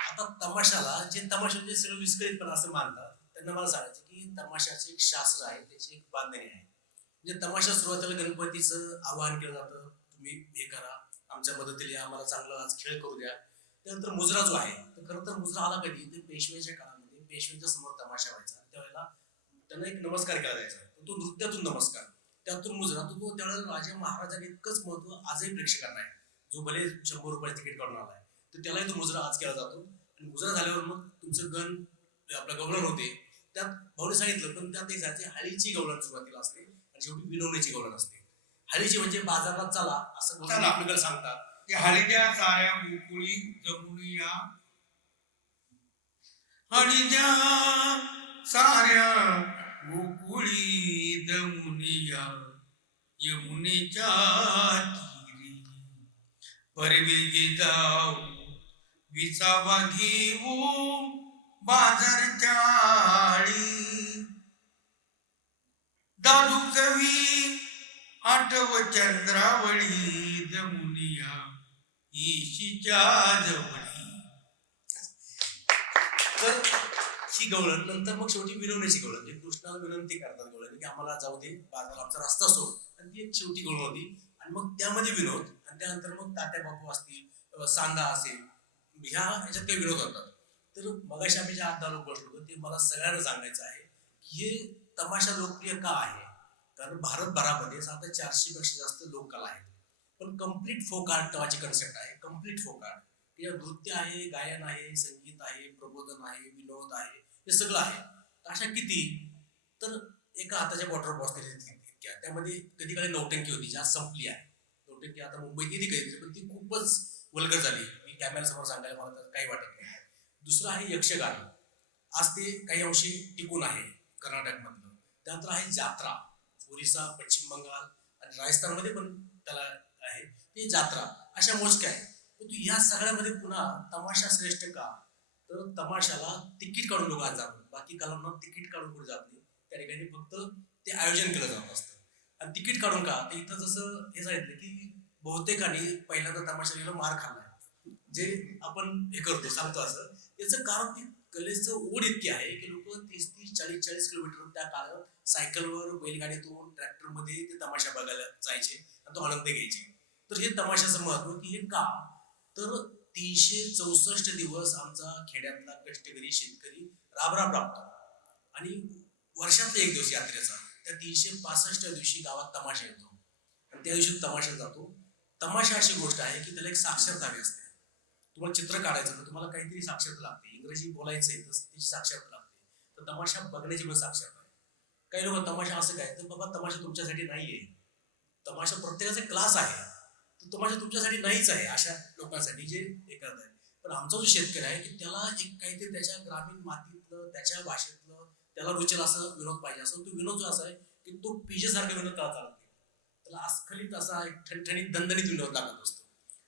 आता तमाशाला जे तमाशाचे सगळं विस्कळीतपणा असं मानतात त्यांना मला सांगायचं की तमाशाचे एक शास्त्र आहे त्याची एक बांधणी आहे. म्हणजे तमाशा सुरुवातीला गणपतीचं आवाहन केलं जातं तुम्ही हे करा आमच्या मदतीला आम्हाला चांगला आज खेळ करू द्या. त्यानंतर मुजरा जो आहे तर खरं तर मुजरा आला कधी ते पेशव्याच्या काळामध्ये पेशव्यांच्या समोर तमाशा व्हायचा त्यावेळेला त्यांना एक नमस्कार केला जायचा तो नृत्यातून नमस्कार त्यातून मुजरा तो त्यावेळेला राजा महाराजांनी इतकंच महत्व आजही प्रेक्षकांना आहे. जो भले 100 रुपये तिकीट काढून आलाय तर त्यालाही तो मुजरा आज केला जातो आणि मुजरा झाल्यावर मग तुमचं गण आपलं गवळण होते. त्यात भाऊने सांगितलं पण त्यात एक सांगते हळीची गवळण सुरुवातीला असते आणि शेवटी विनवण्याची गवळण असते. हळीची म्हणजे बाजारात चला असं एकमेकाला सांगतात की हळीच्या साऱ्या गोकुळी जमुनिया हळीच्या साऱ्या गोकुळी जमुनिया यमुनेच्या तीरी परवेगी जाऊ विसावा घेऊ बाजारच्या आळी दादू कवी आठव चंद्रावळी जमुनिया ईशीच्या जवळी. तर ही गवळण नंतर मग शेवटी विनवण्याची गवळण म्हणजे कृष्णाला विनंती करतात गवळण की आम्हाला जाऊ दे बाजारात आमचा रस्ता सोड आणि ती एक शेवटी गवळण होती आणि मग त्यामध्ये विनोद, आणि त्यानंतर मग तात्या बापू असतील, सांगा असेल, ह्या ह्याच्यात काही विनोद होतात. तर मगाशी आम्ही ज्या 8-10 लोक बसलो होतो, ते मला सगळ्यांना सांगायचं आहे की हे तमाशा लोकप्रिय का आहे. कारण भारतभरामध्ये आता 400 पेक्षा जास्त लोककला आहेत, पण कम्प्लीट फोक आर्ट नावाची कन्सेप्ट आहे. कम्प्लीट फोक आर्ट, नृत्य आहे, गायन आहे, संगीत आहे, प्रबोधन आहे, विनोद आहे, हे सगळं आहे. अशा किती, तर एका हाताच्या बॉर्डर बसलेल्या इतक्या, त्यामध्ये कधी काळी नौटंकी होती, ज्या संपली आहे. नौटंकी आता मुंबईत येते कधीतरी, पण ती खूपच वल्गर झाली. मी कॅमेऱ्यासमोर सांगायला मला तर काही वाटत नाही. दुसरं आहे यक्षगान, आज ते काही अंशी टिकून आहे कर्नाटकमधलं. त्यानंतर आहे जात्रा, ओरिसा, पश्चिम बंगाल आणि राजस्थानमध्ये पण त्याला आहे ते जात्रा. अशा मोजक्या आहे. परंतु या सगळ्यामध्ये पुन्हा तमाशा श्रेष्ठ का, तर तमाशाला तिकीट काढून लोक जातात. बाकी कलांना तिकीट काढून पुढे जात नाही, त्या ठिकाणी फक्त ते आयोजन केलं जात असतं. आणि तिकीट काढून का, तर इथं जसं हे सांगितलं की बहुतेकांनी पहिल्यांदा तमाशा गेलं मार खाल्लाय, जे आपण हे करतो सांगतो असं. याचं कारण ती कलेचं ओढ इतकी आहे की लोक 30-30, 40-40 किलोमीटर त्या काळात सायकलवर, बैलगाडीतून, ट्रॅक्टरमध्ये ते तमाशा बघायला जायचे आणि तो आनंद घ्यायचे. तर हे तमाशाचं महत्व की हे का, तर 364 दिवस आमचा खेड्यातला कष्टकरी शेतकरी राबराब राबतो आणि वर्षातला एक दिवस यात्रेचा, त्या 365 दिवशी गावात तमाशा येतो आणि त्या दिवशी तमाशा जातो. तमाशा अशी गोष्ट आहे की त्याला एक साक्षरता हवी असते. तुम्हाला चित्र काढायचं तर तुम्हाला काहीतरी साक्षरता लागते, इंग्रजी बोलायचं आहे तर त्याची साक्षरता लागते. तर तमाशा बघण्याची पण साक्षरता आहे. काही लोक तमाशा असं काय, तर बाबा तमाशा तुमच्यासाठी नाहीये, तमाशा प्रत्येकाचा क्लास आहे, तर तमाशा तुमच्यासाठी नाहीच आहे, अशा लोकांसाठी जे हे करत आहे. पण आमचा जो शेतकरी आहे की त्याला एक काहीतरी त्याच्या ग्रामीण मातीतलं, त्याच्या भाषेतलं, त्याला रुचेल असं विनोद पाहिजे असं. तो विनोद जो असा आहे की तो पिजेसारखा विनोद त्याला चालत नाही, त्याला अस्खलित असा एक ठणठणीत दणदणीत विनोद लागत असतो.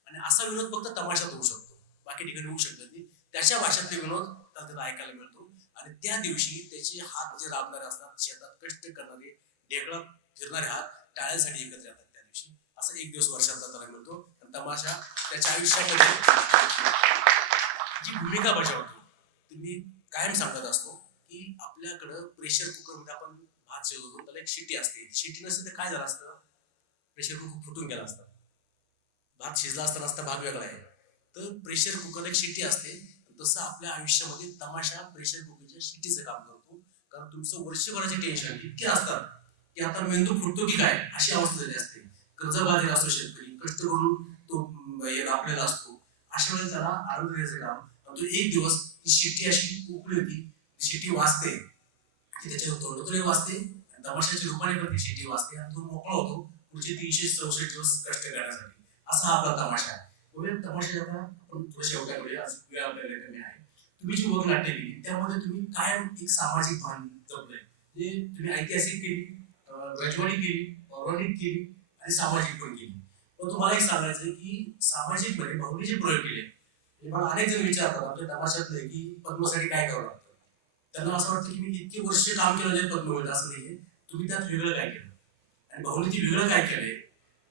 आणि असा विनोद फक्त तमाशात होऊ शकतो, बाकी ठिकाणी होऊ शकत नाही. त्याच्या भाषेतले विनोद त्याला ऐकायला मिळतो. आणि त्या दिवशी त्याचे हात जे राबणारे असतात, शेतात कष्ट करणारे, ढेकळात फिरणारे हात टाळ्यांसाठी एकत्र येतात त्या दिवशी. असा एक दिवस वर्षातला त्याला मिळतो. आणि तमाशा त्याच्या आयुष्यामध्ये जी भूमिका बजावतो, ती मी कायम सांगत असतो की आपल्याकडं प्रेशर कुकरमध्ये आपण भात शिजवतो, त्याला एक शिटी असते. शिटी नसते तर काय झालं असतं, प्रेशर कुकर फुटून गेला असता, भात शिजला असता नसता, भाग वेगळा आहे. तर प्रेशर कुकर एक शिटी असते. तसं आपल्या आयुष्यामध्ये तमाशा प्रेशर कुकरच्या शिटीचं काम करतो. कारण तुमचं वर्षभराचे टेन्शन इतके असतात की आता मेंदू फुटतो की काय अशी अवस्था झाली असते. कर्जबाजारी असतो शेतकरी, कष्ट करून तो आपल्याला असतो. अशा वेळेला त्याला आनंद द्यायचं काम. तो एक दिवस ती शिट्टी अशी उकळी होती, ती शिट्टी वाजते, ती त्याच्या तोंडातूनही वाजते, तमाशाच्या रूपाने पण ती शिट्टी वाजते आणि तो मोकळा होतो पुढचे 364 दिवस कष्ट करण्यासाठी. असा हा आपला तमाशा आहे. तमाशा आता आपण थोडं शेवटाकडे वेळ आपल्याला कमी आहे. तुम्ही जी वग नाट्य केली त्यामध्ये तुम्ही कायम एक सामाजिक भान जपलंय. म्हणजे तुम्ही ऐतिहासिक केली, रजवाडी केली, पौराणिक केली आणि सामाजिक पण केली. पण तुम्हाला एक सांगायचं की सामाजिक मध्ये भावनेचे प्रयोग केले. मला अनेक जण विचारतात आपल्या तमाशातले की पद्मासाठी काय करावं लागतं. त्यांना असं वाटतं की मी इतके वर्ष काम केलं जे पद्म होईल असं नाही. तुम्ही त्यात वेगळं काय केलं आणि भावनेची वेगळं काय केलंय.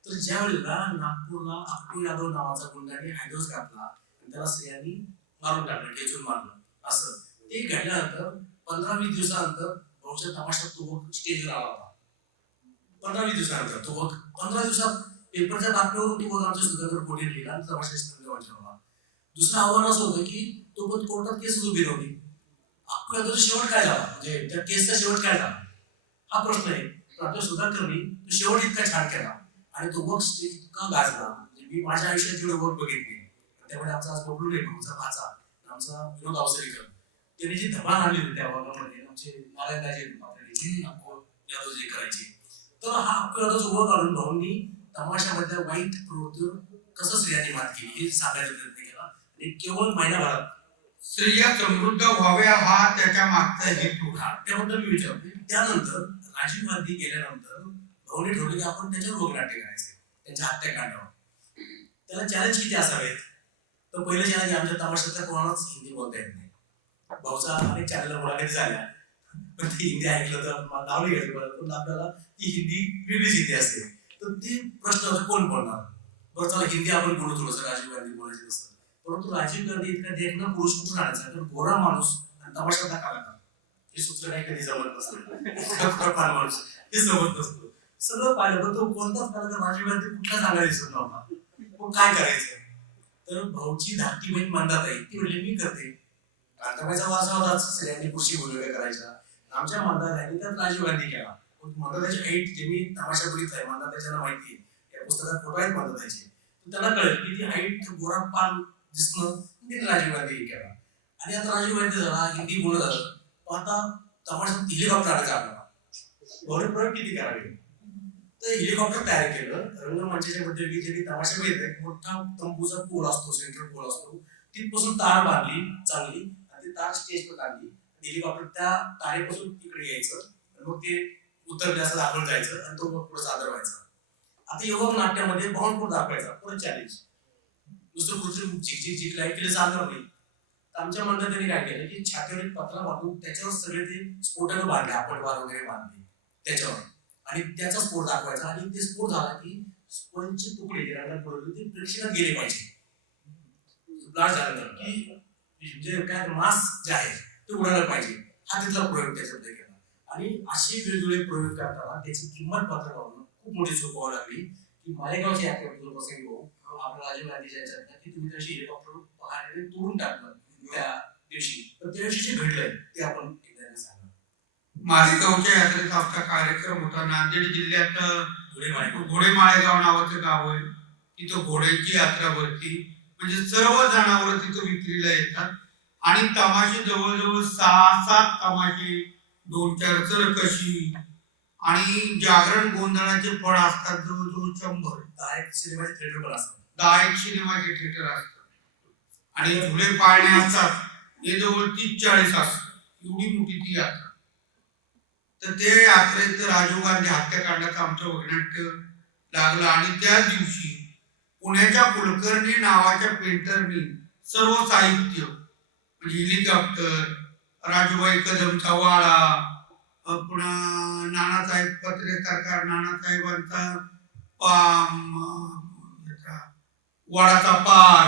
तर ज्या वेळेला नागपूरला अक्कू यादव नावाचा गुंडाने हायड्रोस घातला आणि त्याला स्त्रियांनी मारून टाकलं, ठेचून मारलं, असं ते घडल्यानंतर 15-20 दिवसानंतर भाऊच्या तमाशात तो स्टेजवर आला होता. 15-20 दिवसानंतर तो 15 दिवसात पेपरच्या बातमीवरून तो आमच्या सुधाकर कोणी लिहिला आणि तमाशाची होता. दुसरं आव्हान असं होतं की तो पण कोर्टात केस उभी नव्हती. अक्कू यादवचा शेवट काय झाला, म्हणजे त्या केसचा शेवट काय झाला हा प्रश्न आहे. तर आपल्या सुधाकरनी तो शेवट इतका छान केला आणि तो वर्क स्टेज इतका गाजला. म्हणजे मी माझ्या आयुष्यात जेवढे वर्क बघितले, त्यामुळे आमचा आज बबलू नाही, आमचा भाचा, आमचा विनोद अवसरीकर, त्यांनी जी धमाल आणली होती त्या वर्गामध्ये, आमचे नारायणराजे यादव जे करायचे. तर हा अक्कू यादवचा उभं काढून भाऊंनी तमाशामधल्या वाईट प्रवृत्तीवर कसं स्त्रियांनी मात केली हे सांगायचा प्रयत्न केला. आणि केवळ महिनाभरात स्त्रिया समृद्ध व्हाव्या हा त्याच्या मागचा हेतू. त्याबद्दल मी विचारतो. त्यानंतर राजीव गांधी गेल्यानंतर भाऊने ठरवलं की आपण त्याच्यावर वगनाट्य करायचे, त्यांच्या हत्याकांडावर. त्याला चॅलेंज किती असावेत, तर पहिलं चॅलेंज आमच्या तमाशातल्या कोणालाच हिंदी बोलता येत नाही. भाऊचा अनेक चॅनलला मुलाखती झाल्या, पण ती हिंदी ऐकलं तर नाव नाही घ्यायचं, पण आपल्याला ती हिंदी वेगळीच हिंदी असते. तर ते प्रश्न होता कोण बोलणार. बरं चला हिंदी आपण बोलू थोडंसं, राजीव गांधी बोलायचे नसतं. परंतु राजीव गांधी इतका देखणं पुरुष कुठून आणायचा, तर गोरा माणूस आणि तमाशातला कलाकार हे सूत्र काही कधी जमत नसतं. माणूस हे जमत नसतं. सगळं पाहिलं पण तो कोणताच कलाकार राजीव गांधी कुठला चांगला दिसत नव्हता. मग काय करायचं? तर भाऊची धाकटी बहीण मंदाताई ती म्हणली मी करते. कांताबाईचा वारसा होताच, सगळ्यांनी कुशी बोलवल्या करायच्या. आमच्या मंदाताईने त्यात राजीव गांधी केला. मंदाताईची हाईट जे मी तमाशा बघितलाय, मंदाताईच्या माहिती या पुस्तकात फोटो आहेत मंदाताईचे. त्याला कळेल की ती हाईट गोरा पान दिसणं ते राजीव गांधी केला. आणि आता राजीव गांधी झाला, हिंदी बोलत झालं, आता तमाशा हेलिकॉप्टर आला. बरोबर प्रयोग किती करावे? तर हेलिकॉप्टर तयार केलं. रंगमंचाच्या मध्यभागी ज्यांनी तमाशा बघितलाय, मोठा तंबूचा पोल असतो, सेंट्रल पोल असतो, तिथपासून तार बांधली चांगली आणि ती तार स्टेजवर काढली. हेलिकॉप्टर त्या तारेपासून तिकडे यायचं आणि मग ते उतरले असं दाखवून जायचं आणि तो मग पुढे सादर व्हायचा. आता युवक नाट्यामध्ये बाउंड दाखवायचा, परत चॅलेंज. दुसरं कृत्रिम झिकझिक लाईट केलं चालणार नाही. आमच्या मंडळात त्यांनी काय केलं की छातीवर एक पत्रा बांधून त्याच्यावर सगळे ते स्फोटक बांधले, आपटवार वगैरे बांधले त्याच्यावर आणि त्याचा स्फोट दाखवायचा. आणि ते स्फोट झाला की स्पंजचे तुकडे जे रंगात पडले ते प्रेक्षकात गेले पाहिजे. ब्लास्ट झालं की जे काय मास जे आहे ते उडायला पाहिजे. हा तिथला प्रयोग त्याच्यामध्ये केला. आणि असे वेगवेगळे प्रयोग करताना त्याची किंमत पात्र लावणं खूप मोठी चूक लागली. की मालेगावची यात्रा प्रसंगी आपल्या राजीव गांधीच्या याच्यात की तुम्ही तशी हेलिकॉप्टर पहाटे तोडून टाकलं त्या दिवशी, तर त्या दिवशी जे घडलंय ते आपण एकदा सांगा. मालेगावच्या यात्रेचा आमचा कार्यक्रम होता. नांदेड जिल्ह्यात घोडे माळेगाव नावाचं गाव आहे. तिथं घोड्यांची यात्रा भरती, म्हणजे सर्व जनावर तिथं विक्रीला येतात. आणि तमाशे जवळजवळ 6-7 तमाशे, 2-4 चरकशी आणि जागरण गोंधळाचे फळ असतात जवळजवळ 100. 10 सिनेमाचे थिएटर पण असतात, 10 सिनेमाचे थिएटर असतात आणि झुले पाळणे असतात. हे जवळ 30-40 असतात. एवढी मोठी ती यात्रा. तर ते यात्रेत राजीव गांधी हत्याकांडाचं आमचं वगनाट्य लागलं. आणि त्याच दिवशी पुण्याच्या कुलकर्णी नावाच्या पेंटरनी सर्व साहित्य म्हणजे हेलिकॉप्टर, राजूबाई कदमचा वाडा, पुन्हा नानासाहेब पत्रे सरकार, नानासाहेबांचा वाडाचा पार,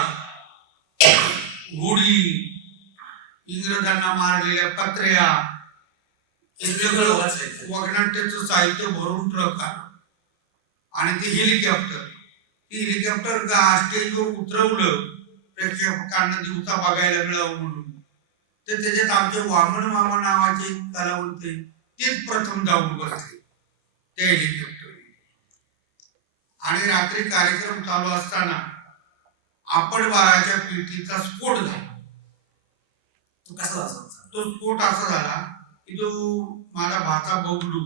होडी, इंग्रजांना मारलेल्या पत्र्या, वगनाट्याचं साहित्य भरून ट्रक आला. आणि ते हेलिकॉप्टर स्टेजवर उतरवलं प्रेक्षकांना दिवसा बघायला मिळावं म्हणून. तर त्याच्यात आमचे वामन मामा नावाचे कलावंत तेच प्रथम जाऊन बसले त्या हेलिकॉप्टर. आणि रात्री कार्यक्रम चालू असताना आपटबाराच्या पेटीचा स्फोट झाला. तो कसा झाला? तो स्फोट असा झाला की जो माझा भाचा बबलू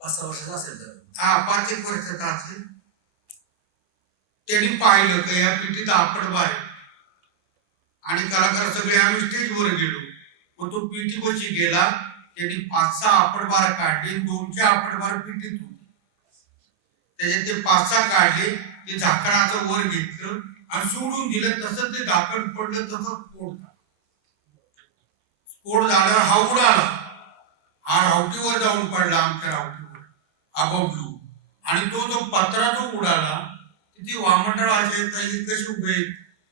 5-6 वर्षाचा असेल, तर 5-1 वर्षाचा असेल, त्यांनी पाहिलं की या पेटीत आपटबार आहे. आणि कलाकार सगळे आम्ही स्टेजवर गेलो. मग तो पेटी बशी गेला. त्यांनी 5-6 आपटबार काढले. 200 आपटबार पेटीत होते. त्याच्यात ते 5-6 काढले. ते झाकणाचं वर घेतलं आणि सोडून दिलं. तसं ते झाकण पडलं, तसं स्फोट झाल्यावर हा उडाला. हा रावटीवर जाऊन पडला, आमच्या रावटीवर हा बबलू. आणि तो जो पत्रा जो उडाला, तिथे वामनराव असे कसे उभे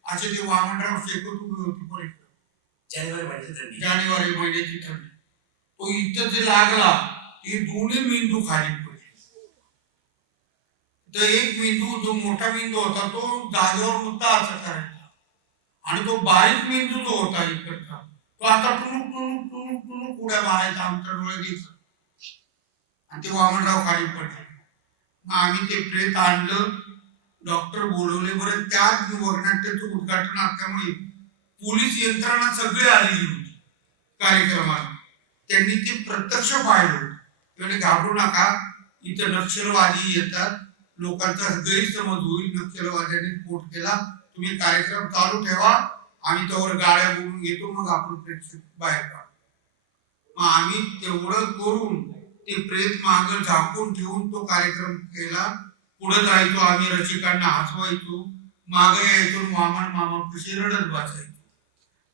असे ते वामनराव शेकत उभे होते. जानेवारी महिन्याची थंडी. तो इथं जे लागला ते दोन्ही मेंदू खाली पडले. तर एक मेंदू जो मोठा मेंदू होता तो जागेवर मुद्दा असं करायचा. आणि तो बारीक मेंदू जो होता इकडचा तो आता टुणूक टुणूक टुणूक टुणूक उड्या मारायचा आमच्या डोळे दिसत. आणि ते वामनराव खाली पडले. मग आम्ही ते प्रेत आणलं, डॉक्टर बोलवले. बरं त्याच वगनाट्याचं उद्घाटन असल्यामुळे पोलीस यंत्रणा सगळी आलेली होती कार्यक्रमाला. त्यांनी ते प्रत्यक्ष पाहिलं. त्याने घाबरू नका, इथं नक्षलवादी येतात, लोकांचा गैरसमज होईल, नक्षलवाद्यांनी स्फोट केला, तुम्ही कार्यक्रम चालू ठेवा, आम्ही त्यावर गाड्या बोलून घेतो, मग आपण प्रेक्षक बाहेर काढू. मग आम्ही तेवढं करून ते प्रेत मागं झाकून ठेवून तो कार्यक्रम केला. पुढे जायचो आम्ही, रसिकांना हसवायचो, मागे यायचो, वामन मामा कशी रडत बसायचो.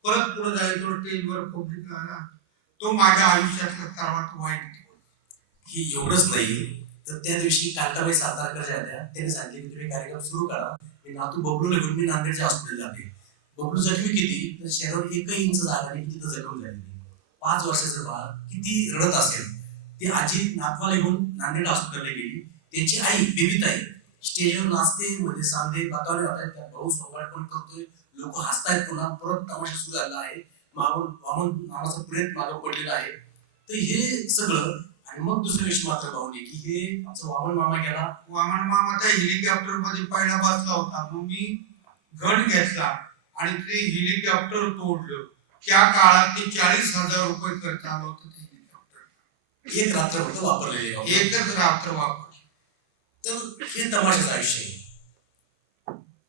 परत पुढे जायचो, स्टेजवर पब्लिक आला. तो माझ्या आयुष्यातला सर्वात वाईट दिवस. ही एवढंच नाही, तर त्या दिवशी कांताबाई सातारकर ज्या होत्या त्यांनी सांगितले की तुम्ही कार्यक्रम सुरू करा, मी नातू बबलूला घेऊन मी नांदेडच्या हॉस्पिटल जाते. बबलू जखमी किती, तर शरीरावर 1 इंच जागा नाही, तिथं जखम झालेली. 5 वर्षाचं बाळ किती रडत असेल ती आजी नातवाला घेऊन नांदेड हॉस्पिटलला गेली. त्यांची आई बेबीताई स्टेजवर नाचते, मध्ये सांधे बातावले होतात, त्या भाऊ सोंगाड पण करतोय, लोक हसतायत, पुन्हा परत तमाशा सुरू झाला आहे. मागून वामन नावाचा प्रेत मागं पडलेला आहे. तर हे सगळं, आणि मग दुसऱ्या दिवशी मात्र पाहुणे की हे आमचा वामन मामा गेला. वामन मामा त्या हेलिकॉप्टर मध्ये पहिला बसला होता. मग मी घण घेतला आणि ते हेलिकॉप्टर तोडलं. त्या काळात ते 40,000 रुपये खर्च आला होता ते हेलिकॉप्टर. एक रात्र फक्त वापरलेले, एकच रात्र वापर. तर हे तमाशाचं आयुष्य आहे.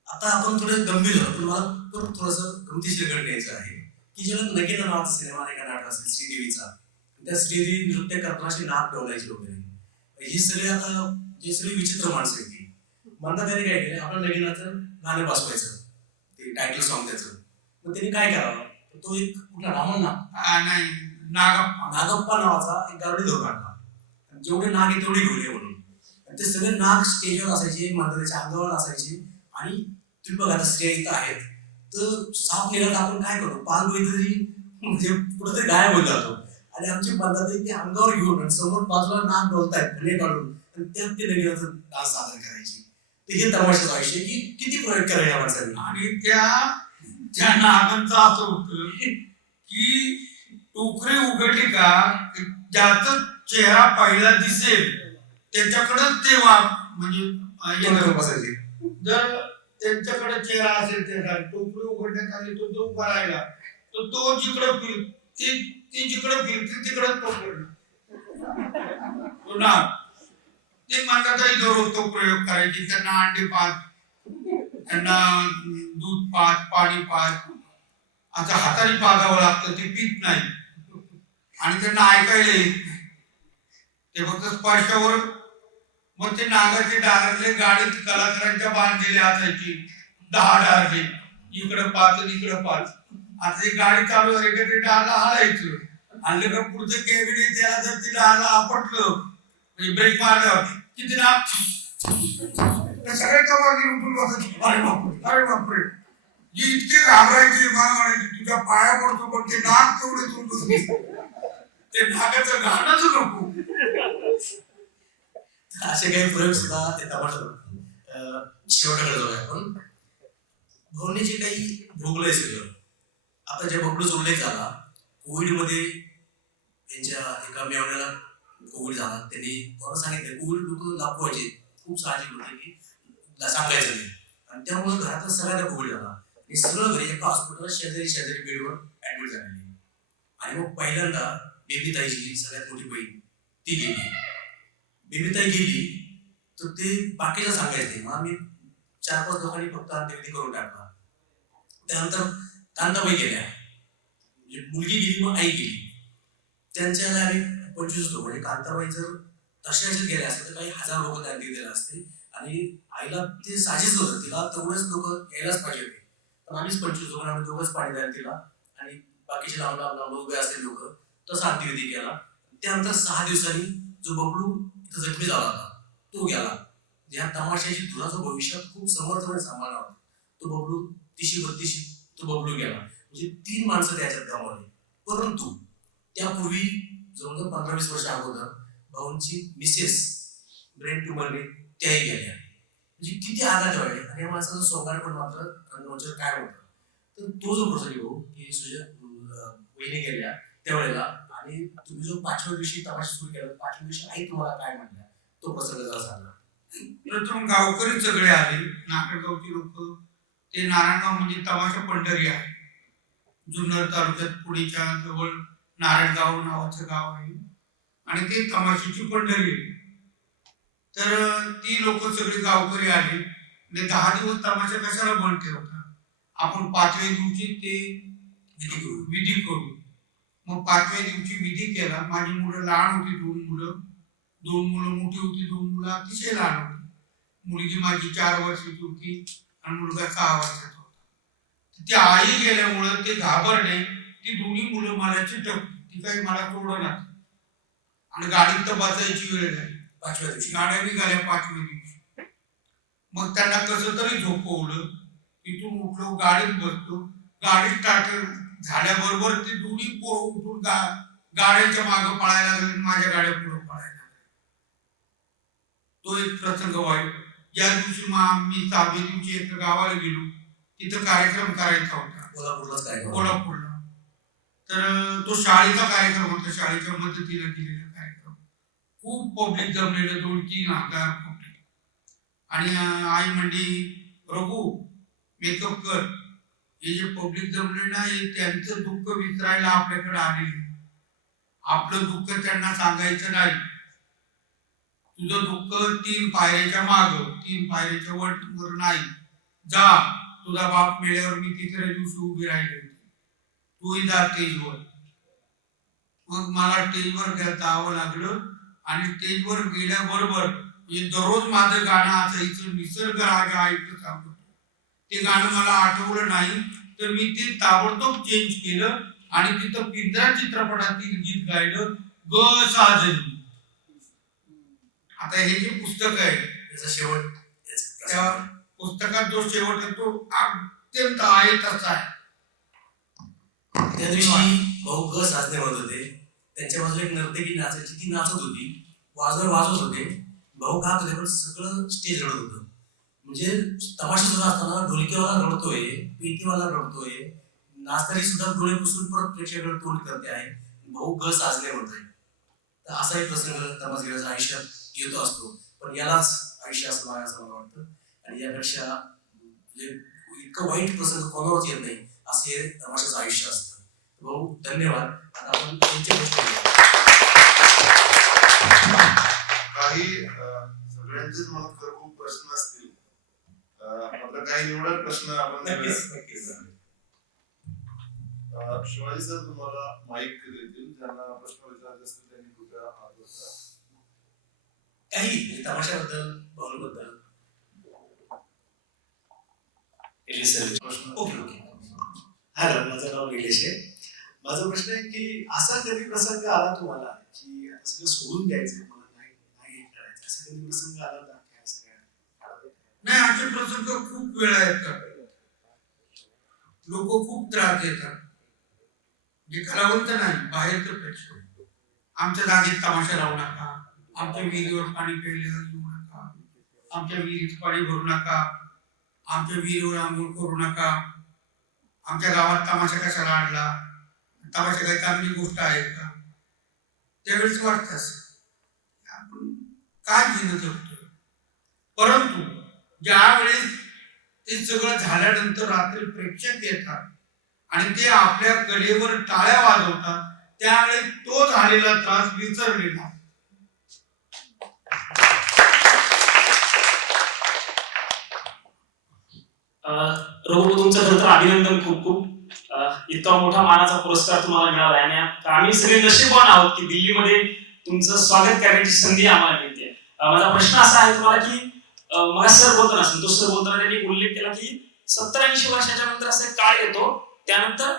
आता आपण थोडं गंभीर झालो, पण मला परत थोडस गमतीशीर घड द्यायचं आहे की जेव्हा नगीना नावाचा सिनेमा एका नाटक असेल श्रीदेवीचा, त्या श्रीदेवी नृत्य करताना अशी नाक डोलायची वगैरे, ही सगळे आता जे सगळी विचित्र माणसं आहेत ती म्हणतात, त्यांनी काय केलं, आपल्या नगीनाचं गाणं बसवायचं, ते टायटल सॉन्ग त्याचं. मग त्यांनी काय करावं, तो एक कुठला रामण्णा नाही, नागप्पा नागप्पा नावाचा एक गारडी धरून आणला. जेवढे नाग आहे तेवढे घेऊन ये म्हणून. ते सगळे नाग स्टेजवर असायचे, मंदिराच्या अंगावर असायचे. आणि तुम्ही बघा आता स्टेज इथं आहेत, तर साप निघाला आपण काय करतो, पाल तरी म्हणजे कुठेतरी गायब होत जातो. आणि आमची पद्धत ते अंगावर घेऊन समोर बाजूला नाग डोलतायत फुले काढून, आणि त्यात ते नगीनाचं डान्स सादर करायची. तर हे तमाशाचं आयुष्य की किती प्रयोग करायला या माणसाने. आणि त्या नागांचं असं होतं की टोकरी उघडली का ज्याचा चेहरा पहिला दिसेल त्याच्याकडेच ते म्हणजे बसायचे. जर त्यांच्याकडे चेहरा असेल त्याचा, टोकरी उघडण्यात आली, तो जो उभा राहिला तर तो जिकडे ते जिकडे फिरते तिकडे तो नाग. ते मंदाताई दररोज तो प्रयोग करायचे. त्यांना अंडे पाच, त्यांना दूध पाच, पाणी पाच, आता हाताने पाजावं लागतं, ते पीत नाही. आणि त्यांना ऐकायला येत नाही, ते फक्त स्पर्शावर. मग ते नागाचे डागरले गाडीत कलाकारांच्या बांधलेले असायची 10 डागे, इकडं 5 आणि इकडं 5. आता ती गाडी चालू झाली का ते डाला हलायचं, हल्ले का पुढचं कॅबिन आहे त्याला जर ते डाला आपटलं म्हणजे ब्रेक मारल्यावर किती नाग सगळ्याच्या मागे उठून बसायचे. अरे बापरे, अरे बापरे, जी इतके घाबरायचे, मला म्हणायचे तुझ्या पाया पडतो, पण ते नाग तेवढे तुटून ते नागाचं गाणंच नको. असे काही प्रयोग सुद्धा ते तमाशात. शेवटाकडे जाऊया आपण. भाऊने जे काही भोगलंय सगळं, आता ज्या बबलूच उल्लेख झाला, कोविडमध्ये त्यांच्या एका मेवण्याला कोविड झाला. त्यांनी कोणाला सांगितलं, कोविड लोक दाखवायचे, खूप साहजिक होते की सांगायचं नाही. आणि त्यामुळे घरातला सगळ्यांना कोविड झाला आणि सगळं घरी एका हॉस्पिटलला शेजारी बेडवर ऍडमिट झालेली. आणि मग पहिल्यांदा बेबीताईची सगळ्यात मोठी बहीण ती गेली. बेबीताई गेली तर ते बाकीचं सांगायचे, मग आम्ही 4-5 लोकांनी फक्त अंत्यविधी करून टाकला. त्यानंतर कांताबाई गेल्या, म्हणजे मुलगी गेली, मग आई गेली. त्यांच्या आम्ही 25 लोक, म्हणजे कांताबाई जर तशाच गेल्या असते तर काही 1000 लोक त्या दिलेले असते. आणि आईला ते साजेच होतं, तिला तेवढेच लोक यायलाच पाहिजे होते. पण आम्हीच 25 लोक, आम्ही दोघंच पाणी द्यायला तिला, आणि बाकीचे लांब उभे असलेले लोक, तसा अंत्यविधी केला. त्यानंतर 6 दिवसांनी जो बबलू इथं जखमी झाला होता तो गेला. या तमाशाची धुरा जो भविष्यात खूप समर्थपणे सांभाळला होता तो बबलू, 30-32 तो बबलू गेला. म्हणजे 3 माणसं त्याच्यात गमावली. परंतु त्यापूर्वी जवळजवळ 15-20 वर्ष अगोदर भाऊंची मिसेस ब्रेन ट्युमरने त्याही गेल्या. म्हणजे किती आघात व्हायले. आणि या माणसाचं सोंगाड पण मात्र रंगमंचावर काय होतं. तर तो जो प्रसंग भाऊ की वहिनी गेल्या त्यावेळेला, आणि तुम्ही जो 5व्या दिवशी तमाशा सुरू केला, 5व्या दिवशी आई तुम्हाला काय म्हटल्या, तो प्रसंग जरा सांगा. प्रथम गावकरी सगळे आले, नारायणगावची लोक. ते नारायणगाव म्हणजे तमाशा पंढरी आहे. जुन्नर तालुक्यात पुणेच्या जवळ नारायणगाव नावाचं गाव आहे, आणि ते तमाशाची पंढरी आहे. तर ती लोक सगळे गावकरी आले. म्हणजे 10 दिवस तमाशा कशाला बंद ठेवता, आपण 5व्या दिवशी ते विधी करू. मग 5व्या दिवशी विधी केला. माझी मुलं लहान होती, 2 मुलं मोठी होती, 2 मुलं अतिशय लहान होती. मुलगी माझी 4 वर्षाची होती आणि मुलगा 6 वर्षाचा होता. ती आई गेल्यामुळं ते घाबरणे, ती दोन्ही मुलं मला चिटकली, ती काही मला सोडणार. आणि गाडीत तर बसायची वेळ झाली. 5व्या दिवशी गाड्या निघाल्या 5व्या दिवशी. मग त्यांना कसं तरी झोपवलं, तिथून उठलो, गाडीत बसलो. गाडीत स्टार्ट झाल्याबरोबर ते दोन्ही पोरं उठून गाड्यांच्या मागं पळायला लागले, माझ्या गाड्या पुढं तो एक प्रसंग वाईट. ज्या दिवशी मी 6व्या दिवशी एका गावाला गेलो, तिथं कार्यक्रम करायचा होता कोल्हापूरलाच काय कोल्हापूरला. तर तो शाळेचा कार्यक्रम होता, शाळेच्या मदतीला दिलेला कार्यक्रम. खूप पब्लिक जमलेलं, 2-3 हजार पब्लिक. आणि आई म्हणली, रघु मेकअप कर, हे जे पब्लिक जमले ना हे त्यांचं दुःख विसरायला आपल्याकडे आलेले. आपलं दुःख त्यांना सांगायचं नाही. तुझं दुःख 3 पायऱ्याच्या माग, 3 पायऱ्याच्या वर नाही. जा, तुझा बाप मेल्यावर मी 3ऱ्या दिवशी उभी राहिली होती, तूही जा स्टेजवर. मग मला स्टेजवर जावं लागलं. आणि स्टेजवर गेल्याबरोबर दररोज माझं गाणं असायचं, निसर्ग राजा ऐकत सांगतो. ते गाणं मला आठवलं नाही, तर मी ते ताबडतोब चेंज केलं आणि तिथं पिंजरा चित्रपटातील गीत गायलं, ग साजनी. आता हे जे पुस्तक आहे त्याचा शेवट, त्या पुस्तकात जो शेवट आहे तो अत्यंत आहे तसा आहे. त्या दिवशी भाऊ ग साजने म्हणत होते, त्यांच्या बाजूला एक नर्तकी नाचायची, ती नाचत होती, वाजवर वाजवत होते, भाऊ गात होते, पण सगळं स्टेज रडत होतं. म्हणजे तमाशा सुद्धा असताना ढोलकीवाला रडतोय, पेटीवाला रडतोय, नाचताना सुद्धा डोळे पुसून परत प्रेक्षकाकडे तोंड करते आहे, भाऊ ग साजने म्हणतोय. तर असा एक प्रसंग तमाशगीराच्या आयुष्यात येतो असतो. पण यालाच आयुष्य असं आहे असं मला वाटतं. आणि यापेक्षा म्हणजे इतकं वाईट प्रसंग कोणावरच येत नाही, असे तमाशाचं आयुष्य असतं. भाऊ धन्यवाद. आता आपण त्यांचे प्रश्न घेऊया. काही सगळ्यांचेच मनात तर खूप प्रश्न असतील, मात्र काही निवडक प्रश्न आपण शिवाजी सर तुम्हाला माईक देतील. ज्यांना प्रश्न विचारायचे असतील त्यांनी कृपया हात उचला. काही तमाशाबद्दल, भाऊबद्दल ओके. हॅलो, माझं नाव निलेश आहे. माझा प्रश्न आहे की असा कधी प्रसंग आला तुम्हाला की आता सगळं सोडून द्यायचं, मला नाही करायचं, असा कधी प्रसंग आला होता? नाही, असे प्रसंग खूप वेळा येतात. लोक खूप त्रास देतात, जे कलावंत नाही, बाहेरचं प्रेक्षक. आमच्या जागेत तमाशा लावू नका, आमच्या विहिरीवर पाणी प्यायला येऊ नका, आमच्या विहिरीत पाणी भरू नका, आमच्या विहिरीवर आंघोळ करू नका, आमच्या गावात तमाशा कशाला आणला, तमाशा काही चांगली गोष्ट आहे का? त्यावेळेस वाटतं आपण काय घेणं जगतो. परंतु ज्या वेळेस ते सगळं झाल्यानंतर रात्री प्रेक्षक येतात आणि ते आपल्या कलेवर टाळ्या वाजवतात, त्यावेळेस तो झालेला त्रास विसरलेला. रघु, तुमचं खरं तर अभिनंदन. खूप खूप इतका मोठा मानाचा पुरस्कार तुम्हाला मिळाला आणि आम्ही सगळे नशीबवान आहोत की दिल्लीमध्ये तुमचं स्वागत करण्याची संधी आम्हाला मिळते. माझा प्रश्न असा आहे तुम्हाला की मला सर बोलताना, संतोष सर बोलताना त्यांनी उल्लेख केला की 70-80 वर्षाच्या नंतर असा एक काळ येतो, त्यानंतर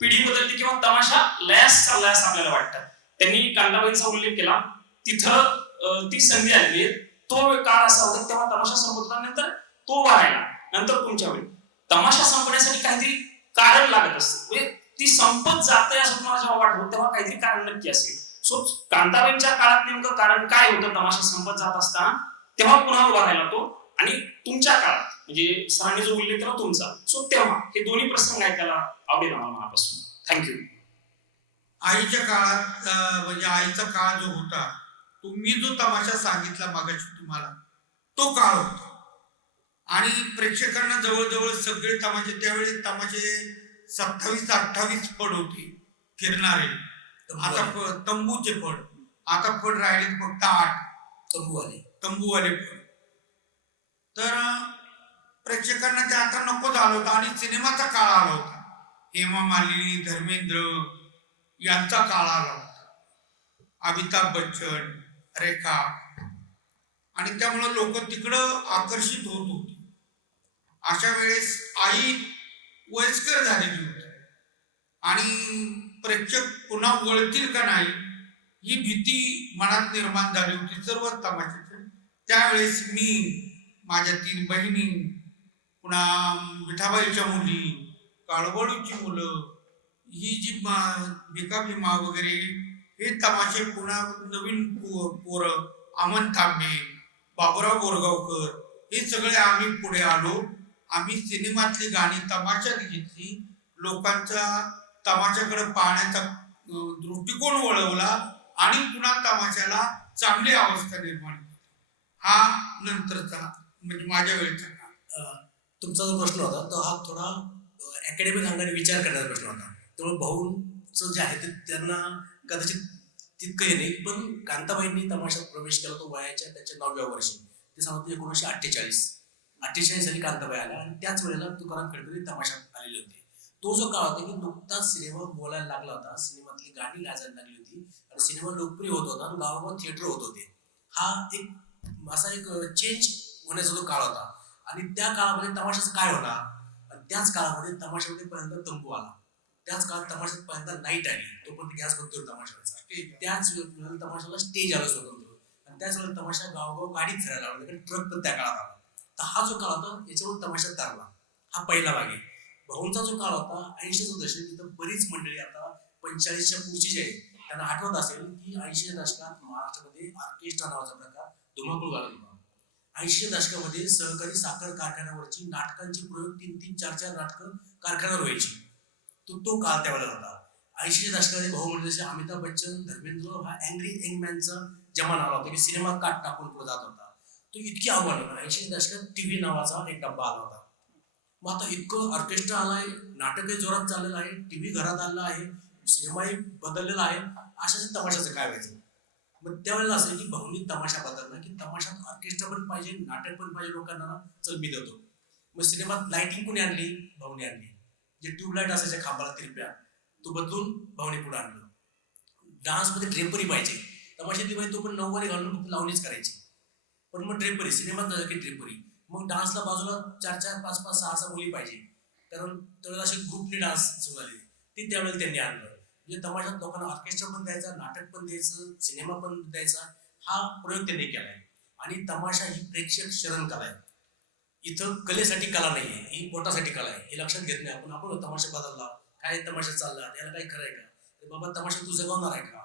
पिढी बदलते किंवा तमाशा लयास चाललाय असं आपल्याला वाटतं. त्यांनी कांताबाईंचा उल्लेख केला, तिथं ती संधी आली. तो काळ असा होता तेव्हा तमाशा संपत होता, नंतर तो वारायला, नंतर तुमच्या वेळी तमाशा संपण्यासाठी काहीतरी कारण लागत असते. म्हणजे ती संपत जाते असं तुम्हाला जेव्हा वाटतं तेव्हा काहीतरी कारण नक्की असेल. सो कांताबाईंच्या काळात नेमकं कारण काय होतं तमाशा संपत जात असताना, तेव्हा पुन्हा उभा राहिला तो, आणि तुमच्या काळात म्हणजे सरांनी जो उल्लेख केला तुमचा, सो तेव्हा हे दोन्ही प्रसंग ऐकायला आवडेल आम्हाला मनापासून. थँक्यू. आईच्या काळात म्हणजे आईचा काळ जो होता, तुम्ही जो तमाशा सांगितला मागाशी तुम्हाला, तो काळ होता. आणि प्रेक्षकांना जवळजवळ सगळे तमाशे, त्यावेळेस तमाशे 27-28 फड होते फिरणारे. आता तंबूचे फड, आता फड राहिले फक्त 8 तंबूवाले फड. तर प्रेक्षकांना ते आता नको झालं होतं आणि सिनेमाचा काळ आला होता. हेमा मालिनी, धर्मेंद्र यांचा काळ आला होता, अमिताभ बच्चन, रेखा, आणि त्यामुळे लोक तिकडं आकर्षित होत होते. अशा वेळेस आई वयस्कर झालेली होती आणि प्रेक्षक पुन्हा वळतील का नाही ही भीती मनात निर्माण झाली होती सर्व तमाशाची. त्यावेळेस मी, माझ्या 3 बहिणी, पुन्हा विठाबाईच्या मुली, काळवडूची मुलं, ही जी भिका भीमा वगैरे हे तमाशे, पुन्हा नवीन पोरं, अमन तांबे, बाबुराव बोरगावकर, हे सगळे आम्ही पुढे आलो. आम्ही सिनेमातली गाणी तमाशात घेतली, लोकांचा तमाशाकडे पाहण्याचा दृष्टिकोन वळवला आणि पुन्हा तमाशाला चांगली अवस्था निर्माण केली. हा नंतरचा म्हणजे माझ्या वेळेचा काळ. तुमचा जो प्रश्न होता तो हा थोडा अकॅडमिक अंगाने विचार करण्याचा प्रश्न होता. त्यामुळे भाऊंचं जे आहे ते त्यांना कदाचित तितकं हे नाही, पण कांताबाईंनी तमाशात प्रवेश केला तो वयाच्या त्याच्या 9व्या वर्षी. ते सांगतो 1948 साली कांताबाई आल्या आणि त्याच वेळेला तुकाराम खेडकर तमाशात आलेले होते. तो जो काळ होता की नुकताच सिनेमा बोलायला लागला होता, सिनेमातली गाणी गाजायला लागली होती आणि सिनेमा लोकप्रिय होत होता आणि गावागावात थिएटर होत होते. हा एक असा एक चेंज होण्याचा जो काळ होता आणि त्या काळामध्ये तमाशाचं काय होणार, आणि त्याच काळामध्ये तमाशामध्ये पहिल्यांदा तंबू आला, त्याच काळात तमाशात पहिल्यांदा नाईट आली, तो पण गॅस बंद तमाशाचा, त्याच वेळेला तमाशाला स्टेज आलं स्वतंत्र आणि त्याच वेळेला तमाशा गावगाव गाडीत फिरायला लागला, ट्रक पण त्या काळात आला. तर हा जो काळ होता याच्यावर तमाशात तारला. हा पहिला भाग आहे. भाऊंचा जो काळ होता 80चं दशक, तिथं बरीच मंडळी आता 45च्या पुढची जी आहे त्यांना आठवत असेल की 80च्या दशकात महाराष्ट्रामध्ये ऑर्केस्ट्रा नावाचा प्रकार धुमाकूळ घालत होता. 80च्या दशकामध्ये सहकारी साखर कारखान्यावरची नाटकांचे प्रयोग 3-3, 4-4 नाटकं कारखान्यावर व्हायची. तो काळ त्यावेळेला होता. 80च्या दशकामध्ये भाऊ म्हणजे जसे अमिताभ बच्चन, धर्मेंद्र, हा अँग्री यंग मॅनचा जमाना आला होता की सिनेमा काट टाकून पुढे जात होता. तो इतकी आव्हान होता. 80च्या दशकात टीव्ही नावाचा एक डब्बा आला होता. मग आता इतकं ऑर्केस्ट्रा आलाय, नाटकही जोरात चाललेलं आहे, टीव्ही घरात आलेला आहे, सिनेमाही बदललेला आहे, अशाच तमाशाचं काय व्हायचं. मग त्यावेळेला असं की भाऊनी तमाशा बदलला की तमाशात ऑर्केस्ट्रा पण पाहिजे, नाटक पण पाहिजे लोकांना, चल मी देतो. मग सिनेमात लाइटिंग कोणी आणली? भाऊनी आणली. जे ट्यूबलाईट असायच्या खांबाला तिरप्या, तो बदलून भाऊनी पुढे आणलं. डान्समध्ये ड्रेपरी पाहिजे, तमाशातली पाहिजे तो पण 9 वारी घालून फक्त लावणीच करायची. पण मग ड्रेपरी, सिनेमात झालं की ड्रेपरी. मग डान्सला बाजूला 4-4, 5-5, 6-6 मुली पाहिजे, कारण त्यावेळेला असे ग्रुपने डान्स सुरू झाले, ते त्यावेळेला त्यांनी आणलं. म्हणजे तमाशात लोकांना ऑर्केस्ट्रा पण द्यायचा, नाटक पण द्यायचं, सिनेमा पण द्यायचा, हा प्रयोग त्यांनी केलाय. आणि तमाशा ही प्रेक्षक शरण कला आहे. इथं कलेसाठी कला नाहीये, ही पोटासाठी कला आहे. हे लक्षात घेत नाही आपण. आपण तमाशा बदलला, काय तमाशा चालला, याला काय खरंय का? बाबा तमाशा तू जगवणार आहे का?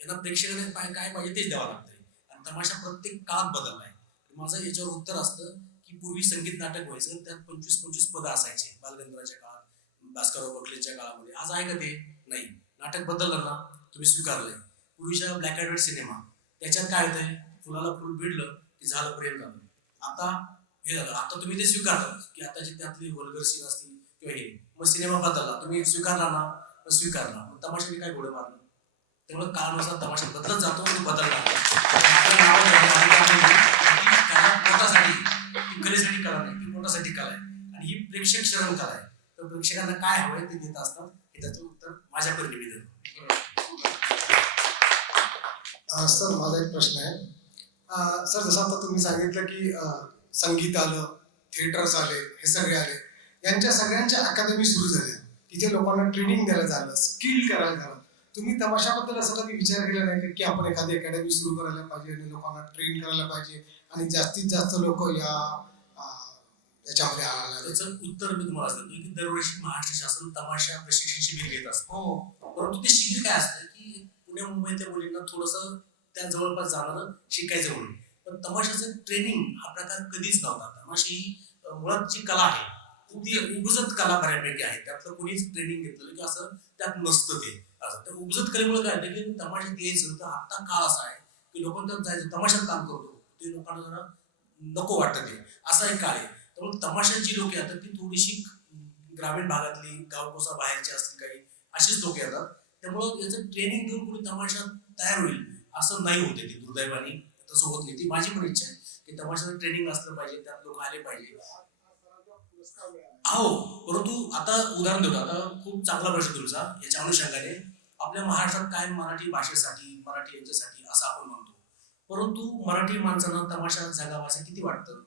यांना प्रेक्षकाने काय पाहिजे तेच द्यावं लागतंय. आणि तमाशा प्रत्येक काळात बदललाय. माझं याच्यावर उत्तर असतं की पूर्वी संगीत नाटक व्हायचं, त्यात 25-25 पदं असायचे बालगंधर्वांच्या काळात, भास्करराव गोखलेच्या काळामध्ये. आज आहे का ते? नाही. नाटक बदललं ना, तुम्ही स्वीकारलंय. पूर्वीच्या ब्लॅक अँड व्हाईट सिनेमा, त्याच्यात काय होतंय, फुलाला फुल भिडलं की झालं, प्रेम झालं. आता हे झालं, आता तुम्ही ते स्वीकारता की आता जे त्यातली वल्गर सीन असतील किंवा हे, मग सिनेमा बदलला, तुम्ही स्वीकारला ना, मग स्वीकारला. मग तमाशाने काय घोडे मारलं? त्यामुळे काळानुसार तमाशा बदलत जातो आणि बदलला. पोटासाठी, ती कलेसाठी कला नाही, ती पोटासाठी कला आहे आणि ही प्रेक्षक शरण कला आहे. तर प्रेक्षकांना काय हवंय ते देत असतात. हे त्याचं उत्तर माझ्याकडे मी देतो. सर माझा एक प्रश्न आहे. सर जसं आता तुम्ही सांगितलं की संगीत आलं, थिएटर्स आले, हे सगळे आले, यांच्या सगळ्यांच्या अकादमी सुरू झाल्या, तिथे लोकांना ट्रेनिंग द्यायला झालं, स्किल करायला झालं. तुम्ही तमाशाबद्दल असं कधी विचार केला नाही की आपण एखादी अकॅडमी सुरू करायला पाहिजे आणि लोकांना ट्रेन करायला पाहिजे आणि जास्तीत जास्त लोक याच्यामध्ये आणायला? त्याचं उत्तर मी तुम्हाला सांगतो की दरवर्षी महाराष्ट्र शासन तमाशा प्रशिक्षण शिबिर घेत असतं. परंतु ते शिबिर काय असतं की पुण्या मुंबईतल्या मुलींना थोडंसं त्या जवळपास जाणारं शिकायचं म्हणून. पण तमाशाचं ट्रेनिंग हा प्रकार कधीच नव्हता. तमाशा ही मुळात जी कला आहे ती उपजत कला बऱ्यापैकी आहे. त्यातलं कोणीच ट्रेनिंग घेतलं की असं त्यात नसतं. ते असं त्या उपजत कलेमुळे काय होतं की तमाशात यायचं तर आता काळ असा आहे की लोकांना जायचं, तमाशात काम करतो ते लोकांना जरा नको वाटतं, ते असा एक काळ आहे. त्यामुळे तमाशात जी लोक येतात ती थोडीशी ग्रामीण भागातली, गावकोसा बाहेरची असतील, काही अशीच लोक येतात. त्यामुळं याचं ट्रेनिंग देऊन कोणी तमाशात तयार होईल असं नाही होते. ती दुर्दैवाने तसं होत नाही. ती माझी पण इच्छा आहे की तमाशाचं ट्रेनिंग असलं पाहिजे, त्यात लोक आले पाहिजे. हो, परंतु आता उदाहरण देतो. आता खूप चांगला प्रश्न तुमचा. याच्या अनुषंगाने आपल्या महाराष्ट्रात काय मराठी भाषेसाठी, मराठी यांच्यासाठी असं आपण म्हणतो, परंतु मराठी माणसांना तमाशा जगावा असं किती वाटतं?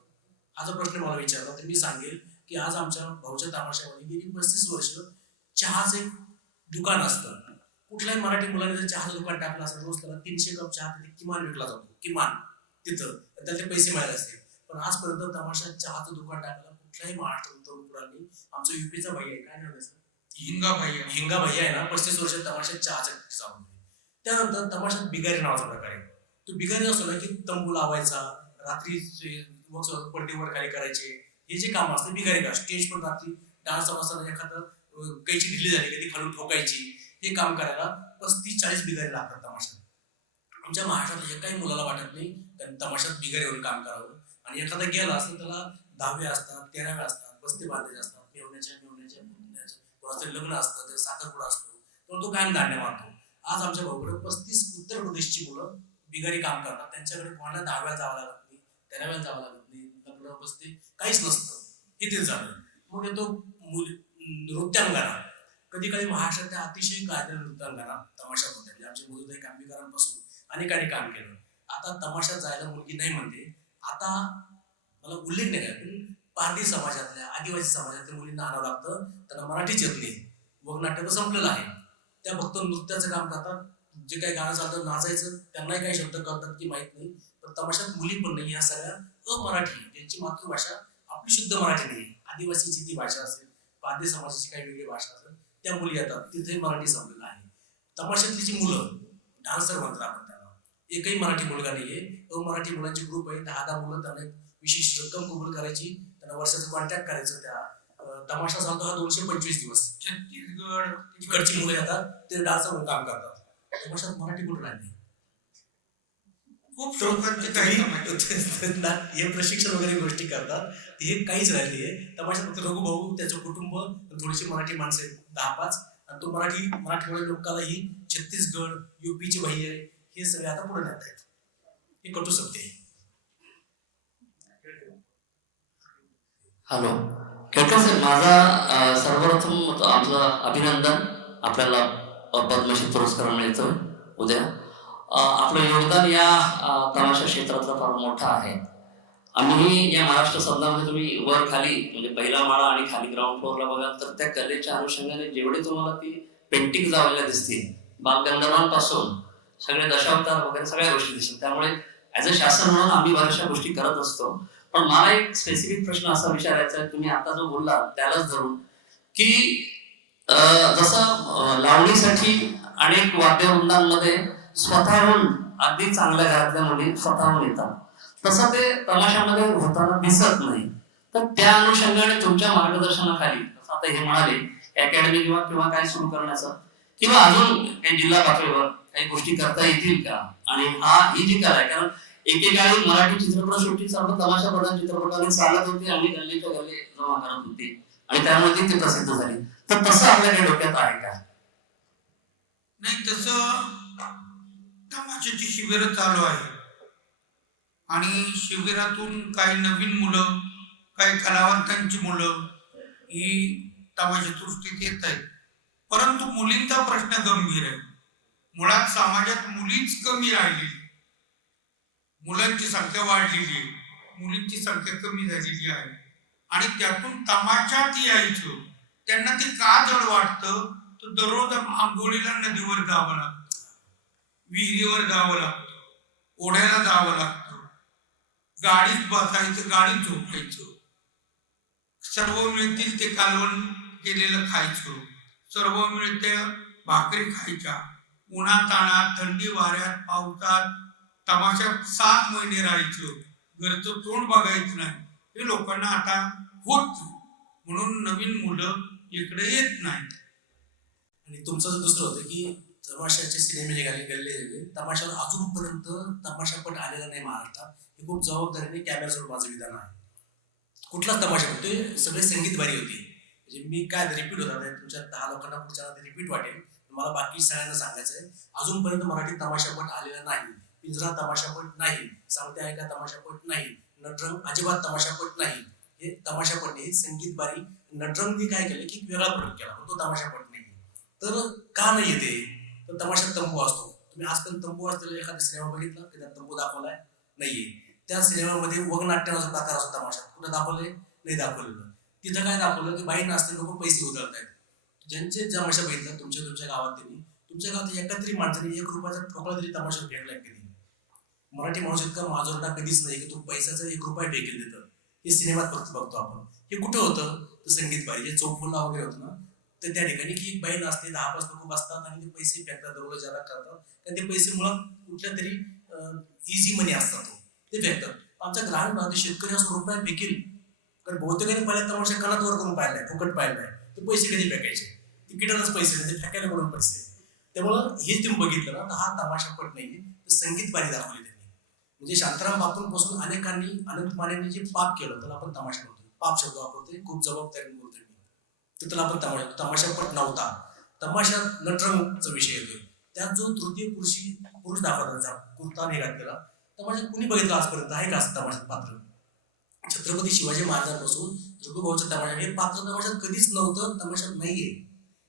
हा जो प्रश्न मला विचारला तर मी सांगेल की आज आमच्या भाऊच्या तमाशामध्ये गेली 35 वर्ष चहाचं एक दुकान असतं. कुठल्याही मराठी मुलाने जर चहाचं दुकान टाकलं असेल, रोज त्याला 300 कप चहा तिथे किमान विकला जातो, किमान तिथं त्याचे पैसे मिळाले असते. पण आजपर्यंत तमाशा चहाचं दुकान टाकलं कुठल्याही महाराष्ट्रात तरुण मुलांनी. आमचा युपीचा भाई आहे, काय नाव त्याचं, हिंगा भाई आहे ना, 35 वर्ष तमाशात चहाचं चालू. त्यानंतर तमाशात बिगारी नावाचा प्रकार आहे. तो बिगारी असतो ना की तंबू लावायचा, रात्री पडदेवर खाली करायचे, हे जे काम असते बिगारी काम, स्टेज पण रात्री डान्स असताना एखादं कैची ढिली झाली की ती खालून ठोकायची, हे काम करायला 35-40 बिगारी लागतात तमाशात. आमच्या महाराष्ट्रात एकाही मुलाला वाटत नाही त्यांनी तमाशात बिगारीवर काम करावं. आणि एखादा गेला असतं त्याला 10वे असतात, 13वे असतात, बस्ते बांधलेले असतात, मेवण्याच्या कोणाचं लग्न असतं, त्याचा साखरपुडा असतो, तर तो कायम दांड्या मारतो. आज आमच्या भाऊकडे 35 उत्तर प्रदेशची मुलं बिगारी काम करतात. त्यांच्याकडे कोणाला 10व्या जावं लागत नाही, 13व्या जावं लागत नाही, लग्न बसते काहीच नसतं, इथे झालं. मग येतो नृत्यांगना. कधी कधी महाराष्ट्रातल्या अतिशय गाजलेल्या नृत्यांगना तमाशात होत्या. म्हणजे आमचे मधुताई कांबीकरांपासून अनेकांनी काम केलं. आता तमाशात जायला मुलगी नाही म्हणते. आता मला उल्लेख नाही काय, पण पारधी समाजातल्या, आदिवासी समाजातल्या मुलींना आणावं लागतं, त्यांना मराठीच येत नाही. वगनाट्य तर संपलेलं आहे, त्या फक्त नृत्याचं काम करतात. जे काही गाणं चालतं नाचायचं, त्यांनाही काही शब्द कळतात की माहित नाही. पण तमाशात मुली पण नाही, ह्या सगळ्या अमराठी, ज्यांची मातृभाषा आपली शुद्ध मराठी नाही, आदिवासीची ती भाषा असेल, पारधी समाजाची काही वेगळी भाषा असेल, त्या मुली येतात, तिथेही मराठी संपलेलं आहे. तमाशातली जी मुलं, डान्सर म्हणतात आपण त्यांना, एकही मराठी मुलगा नाहीये. अमराठी मुलांची ग्रुप आहे, 10 मुलं. त्यांना एक विशेष रक्कम कबूल करायची, त्यांना वर्षाचं कॉन्ट्रॅक्ट करायचं. त्या तमाशा चालतो हा 225 दिवस. छत्तीसगड तिकडची मुलं येतात, ते डान्सर म्हणून काम करतात. तमाशात मराठी कुठं राहिली? खूप शौकांचे काही हे प्रशिक्षण वगैरे गोष्टी करतात, हे काहीच राहिली आहे. तमाशात फक्त रघुभाऊ, त्याचं कुटुंब, थोडीशी मराठी माणसं 10-5, आणि तो मराठीमुळे लोकांना ही छत्तीसगड, UPची बाई आहे, हे सगळे आता पुढे नेत आहेत. हे कटू सत्य आहे. हॅलो केळकर सर, माझा सर्वप्रथम आपलं अभिनंदन. आपल्याला पद्मश्री पुरस्कार मिळतोय उद्या. आपलं योगदान या तमाशा क्षेत्रातलं फार मोठं आहे. आम्ही या महाराष्ट्र सदनामध्ये तुम्ही वर खाली म्हणजे पहिला माळा आणि खाली ग्राउंड फ्लोअरला बघाल तर त्या कलेच्या अनुषंगाने जेवढे तुम्हाला ती पेंटिंग लावलेल्या दिसतील, बालगंधर्वांपासून सगळे दशावतार वगैरे सगळ्या गोष्टी दिसतील. त्यामुळे ॲज अ शासन म्हणून आम्ही बऱ्याचशा गोष्टी करत असतो. पण मला एक स्पेसिफिक प्रश्न असा विचारायचा आहे, तुम्ही आता जो बोलला त्यालाच धरून, की जसं लावणीसाठी अनेक वाद्यवृंदांमध्ये स्वतःहून अगदी चांगल्या घरातल्या मुली स्वतःहून येतात, तसं ते तमाशामध्ये होताना दिसत नाही. तर त्या अनुषंगाने तुमच्या मार्गदर्शनाखाली आता हे म्हणाले अकॅडमी किंवा काय सुरू करण्याचं किंवा अजून काही जिल्हा पातळीवर काही गोष्टी करता येतील का? आणि ही जी कला आहे, कारण एकेकाळी मराठी चित्रपटसृष्टी सर्व तमाशा प्रधान चित्रपटाने चालत होती आणि गल्लीच्या गल्ली जमा करत होती आणि त्यामध्ये ती प्रसिद्ध झाली. तर तसं आपल्याकडे डोक्यात आहे का? नाही, तसं तमाशाची शिबिरं चालू आहे आणि शिबिरातून काही नवीन मुलं, काही कलावंतांची मुलं ही तमाशा सृष्टीत येत आहेत. परंतु मुलींचा प्रश्न गंभीर आहे. मुळात समाजात मुलीच कमी राहिलेली, मुलांची संख्या वाढलेली आहे, मुलींची संख्या कमी झालेली आहे. आणि त्यातून तमाशात यायचं त्यांना ते का जड वाटतं, तर दररोज आंघोळीला नदीवर जावं लागतं, विहिरीवर जावं लागतं, ओढ्याला जावं लागतं, गाडीत बसायचं, गाडीत झोपायचं, सर्व मिळतील ते कालवण केलेलं खायचं, सर्व मिळते भाकरी खायच्या, उन्हाताणात, थंडी वाऱ्यात, पावसात तमाशात 7 महिने राहायचं, घरचं तोंड बघायचं नाही. हे लोकांना आता होत नाही, म्हणून नवीन मुलं इकडे येत नाहीत. आणि तुमचं दुसरं होतं की तमाशाचे सिनेमे निघाले, गेले, तमाशावर अजूनपर्यंत तमाशापट आलेला नाही महाराष्ट्रात. हे खूप जबाबदारीने कॅमेऱ्यासमोर माझं विधान आहे. कुठलाच तमाशा होते, सगळे संगीतबारी होती. म्हणजे मी काय रिपीट होता, तुमच्या 10 लोकांना पुढच्या रिपीट वाटेल, मला बाकी सगळ्यांना सांगायचं आहे, अजूनपर्यंत मराठी तमाशापट आलेला नाही. पिंजरा तमाशापट नाही, सांगते आहे का तमाशापट नाही, नटरंग अजिबात तमाशापट नाही. हे तमाशापट नाही, संगीतबारी. नटरंगनी काय केलं की वेगळा प्रयोग केला, पण तो तमाशापट नाही. तर का नाही येते? तर तमाशात तंबू असतो. तुम्ही आजकाल तंबू असलेला एखादा सिनेमा बघितला की त्यात तंबू दाखवलाय? नाहीये. त्या सिनेमामध्ये वगनाट्याचा प्रकार असतो तमाशात, कुठं दाखवलंय? नाही दाखवलेलं. तिथं काय दाखवलं की बाई नाचते, लोक पैसे उधळतायत. ज्यांचे तमाशा बघितलं तुमच्या गावात, त्यांनी तुमच्या गावात एकातरी माणसाने 1 रुपयाचा ठोकळा तरी तमाशा फेकलाय कधी? मराठी माणूस इतका माजोरटा कधीच नाही की तो पैशाचा 1 रुपया फेकेल देतं. हे सिनेमात फक्त बघतो आपण. हे कुठं होतं? तर संगीतबारी, जे चौफुल्ला वगैरे होतं ना, तर त्या ठिकाणी की एक बाई नाचते, 10-5 लोक बसतात आणि ते पैसे फेकतात, दररोज ज्यादा करतात. कारण ते पैसे मुळात कुठल्या तरी इझी मनी असतात, ते फेकतात. आमच्या ग्रामीण भागातील शेतकरी असं रुपया फेकील, कारण बहुतेकांनी पहिल्या तमाशा कानात वर करून पाहिलाय, फुकट पाहिलाय, ते पैसे कधी फेकायचे, तिकिटालाच पैसे नाही, ते फेकायला कडून पैसे. त्यामुळं हे तुम्ही बघितलं ना, तर हा तमाशा पट नाहीये, तर संगीत बारी दाखवली त्यांनी. म्हणजे शांताराम बापूंपासून अनेकांनी अनंत मानेंनी जे पाप केलं त्याला आपण तमाशा म्हणतो, पाप शब्द वापरतोय, खूप जबाबदारीने बोलतोय मी, तर त्याला आपण तमाशा पट नव्हता. तमाशात नटरंगचा विषय येतोय, त्यात जो तृतीय पुरुष दाखवला कुर्ता नाही घातलेला, तमाशात कुणी बघितलं आजपर्यंत आहे का असं तमाशात पात्र? छत्रपती शिवाजी महाराजांपासून रघुभाऊच्या तमाशा हे पात्र तमाशात कधीच नव्हतं, तमाशात नाहीये.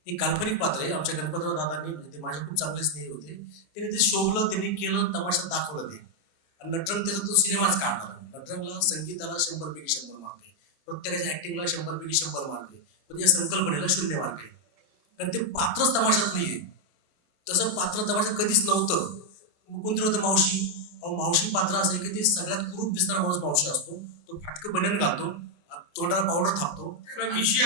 हे काल्पनिक पात्र आहे. आमच्या गणपतराव दादांनी, ते माझे खूप चांगले स्नेही होते, त्यांनी ते शोभलं, त्यांनी केलं, तमाशात दाखवलं ते. आणि नटरंग त्याचा तो सिनेमाच काढला. नटरंगला संगीताला 100 पैकी 100 मार्क आहे, प्रत्येकाच्या ऍक्टिंगला 100 पैकी 100 मार्क आहे, पण या संकल्पनेला 0 मार्क आहे, कारण ते पात्रच तमाशात नाहीये. तसं पात्र तमाशात कधीच नव्हतं. कोणतं होतं? मावशी. मावशी पात्र असं आहे की ते सगळ्यात कुरूप दिसणारा माणूस मावशी असतो, तो फाटकं बनेन घालतो, तोंडाला पावडर थापतो, मिशी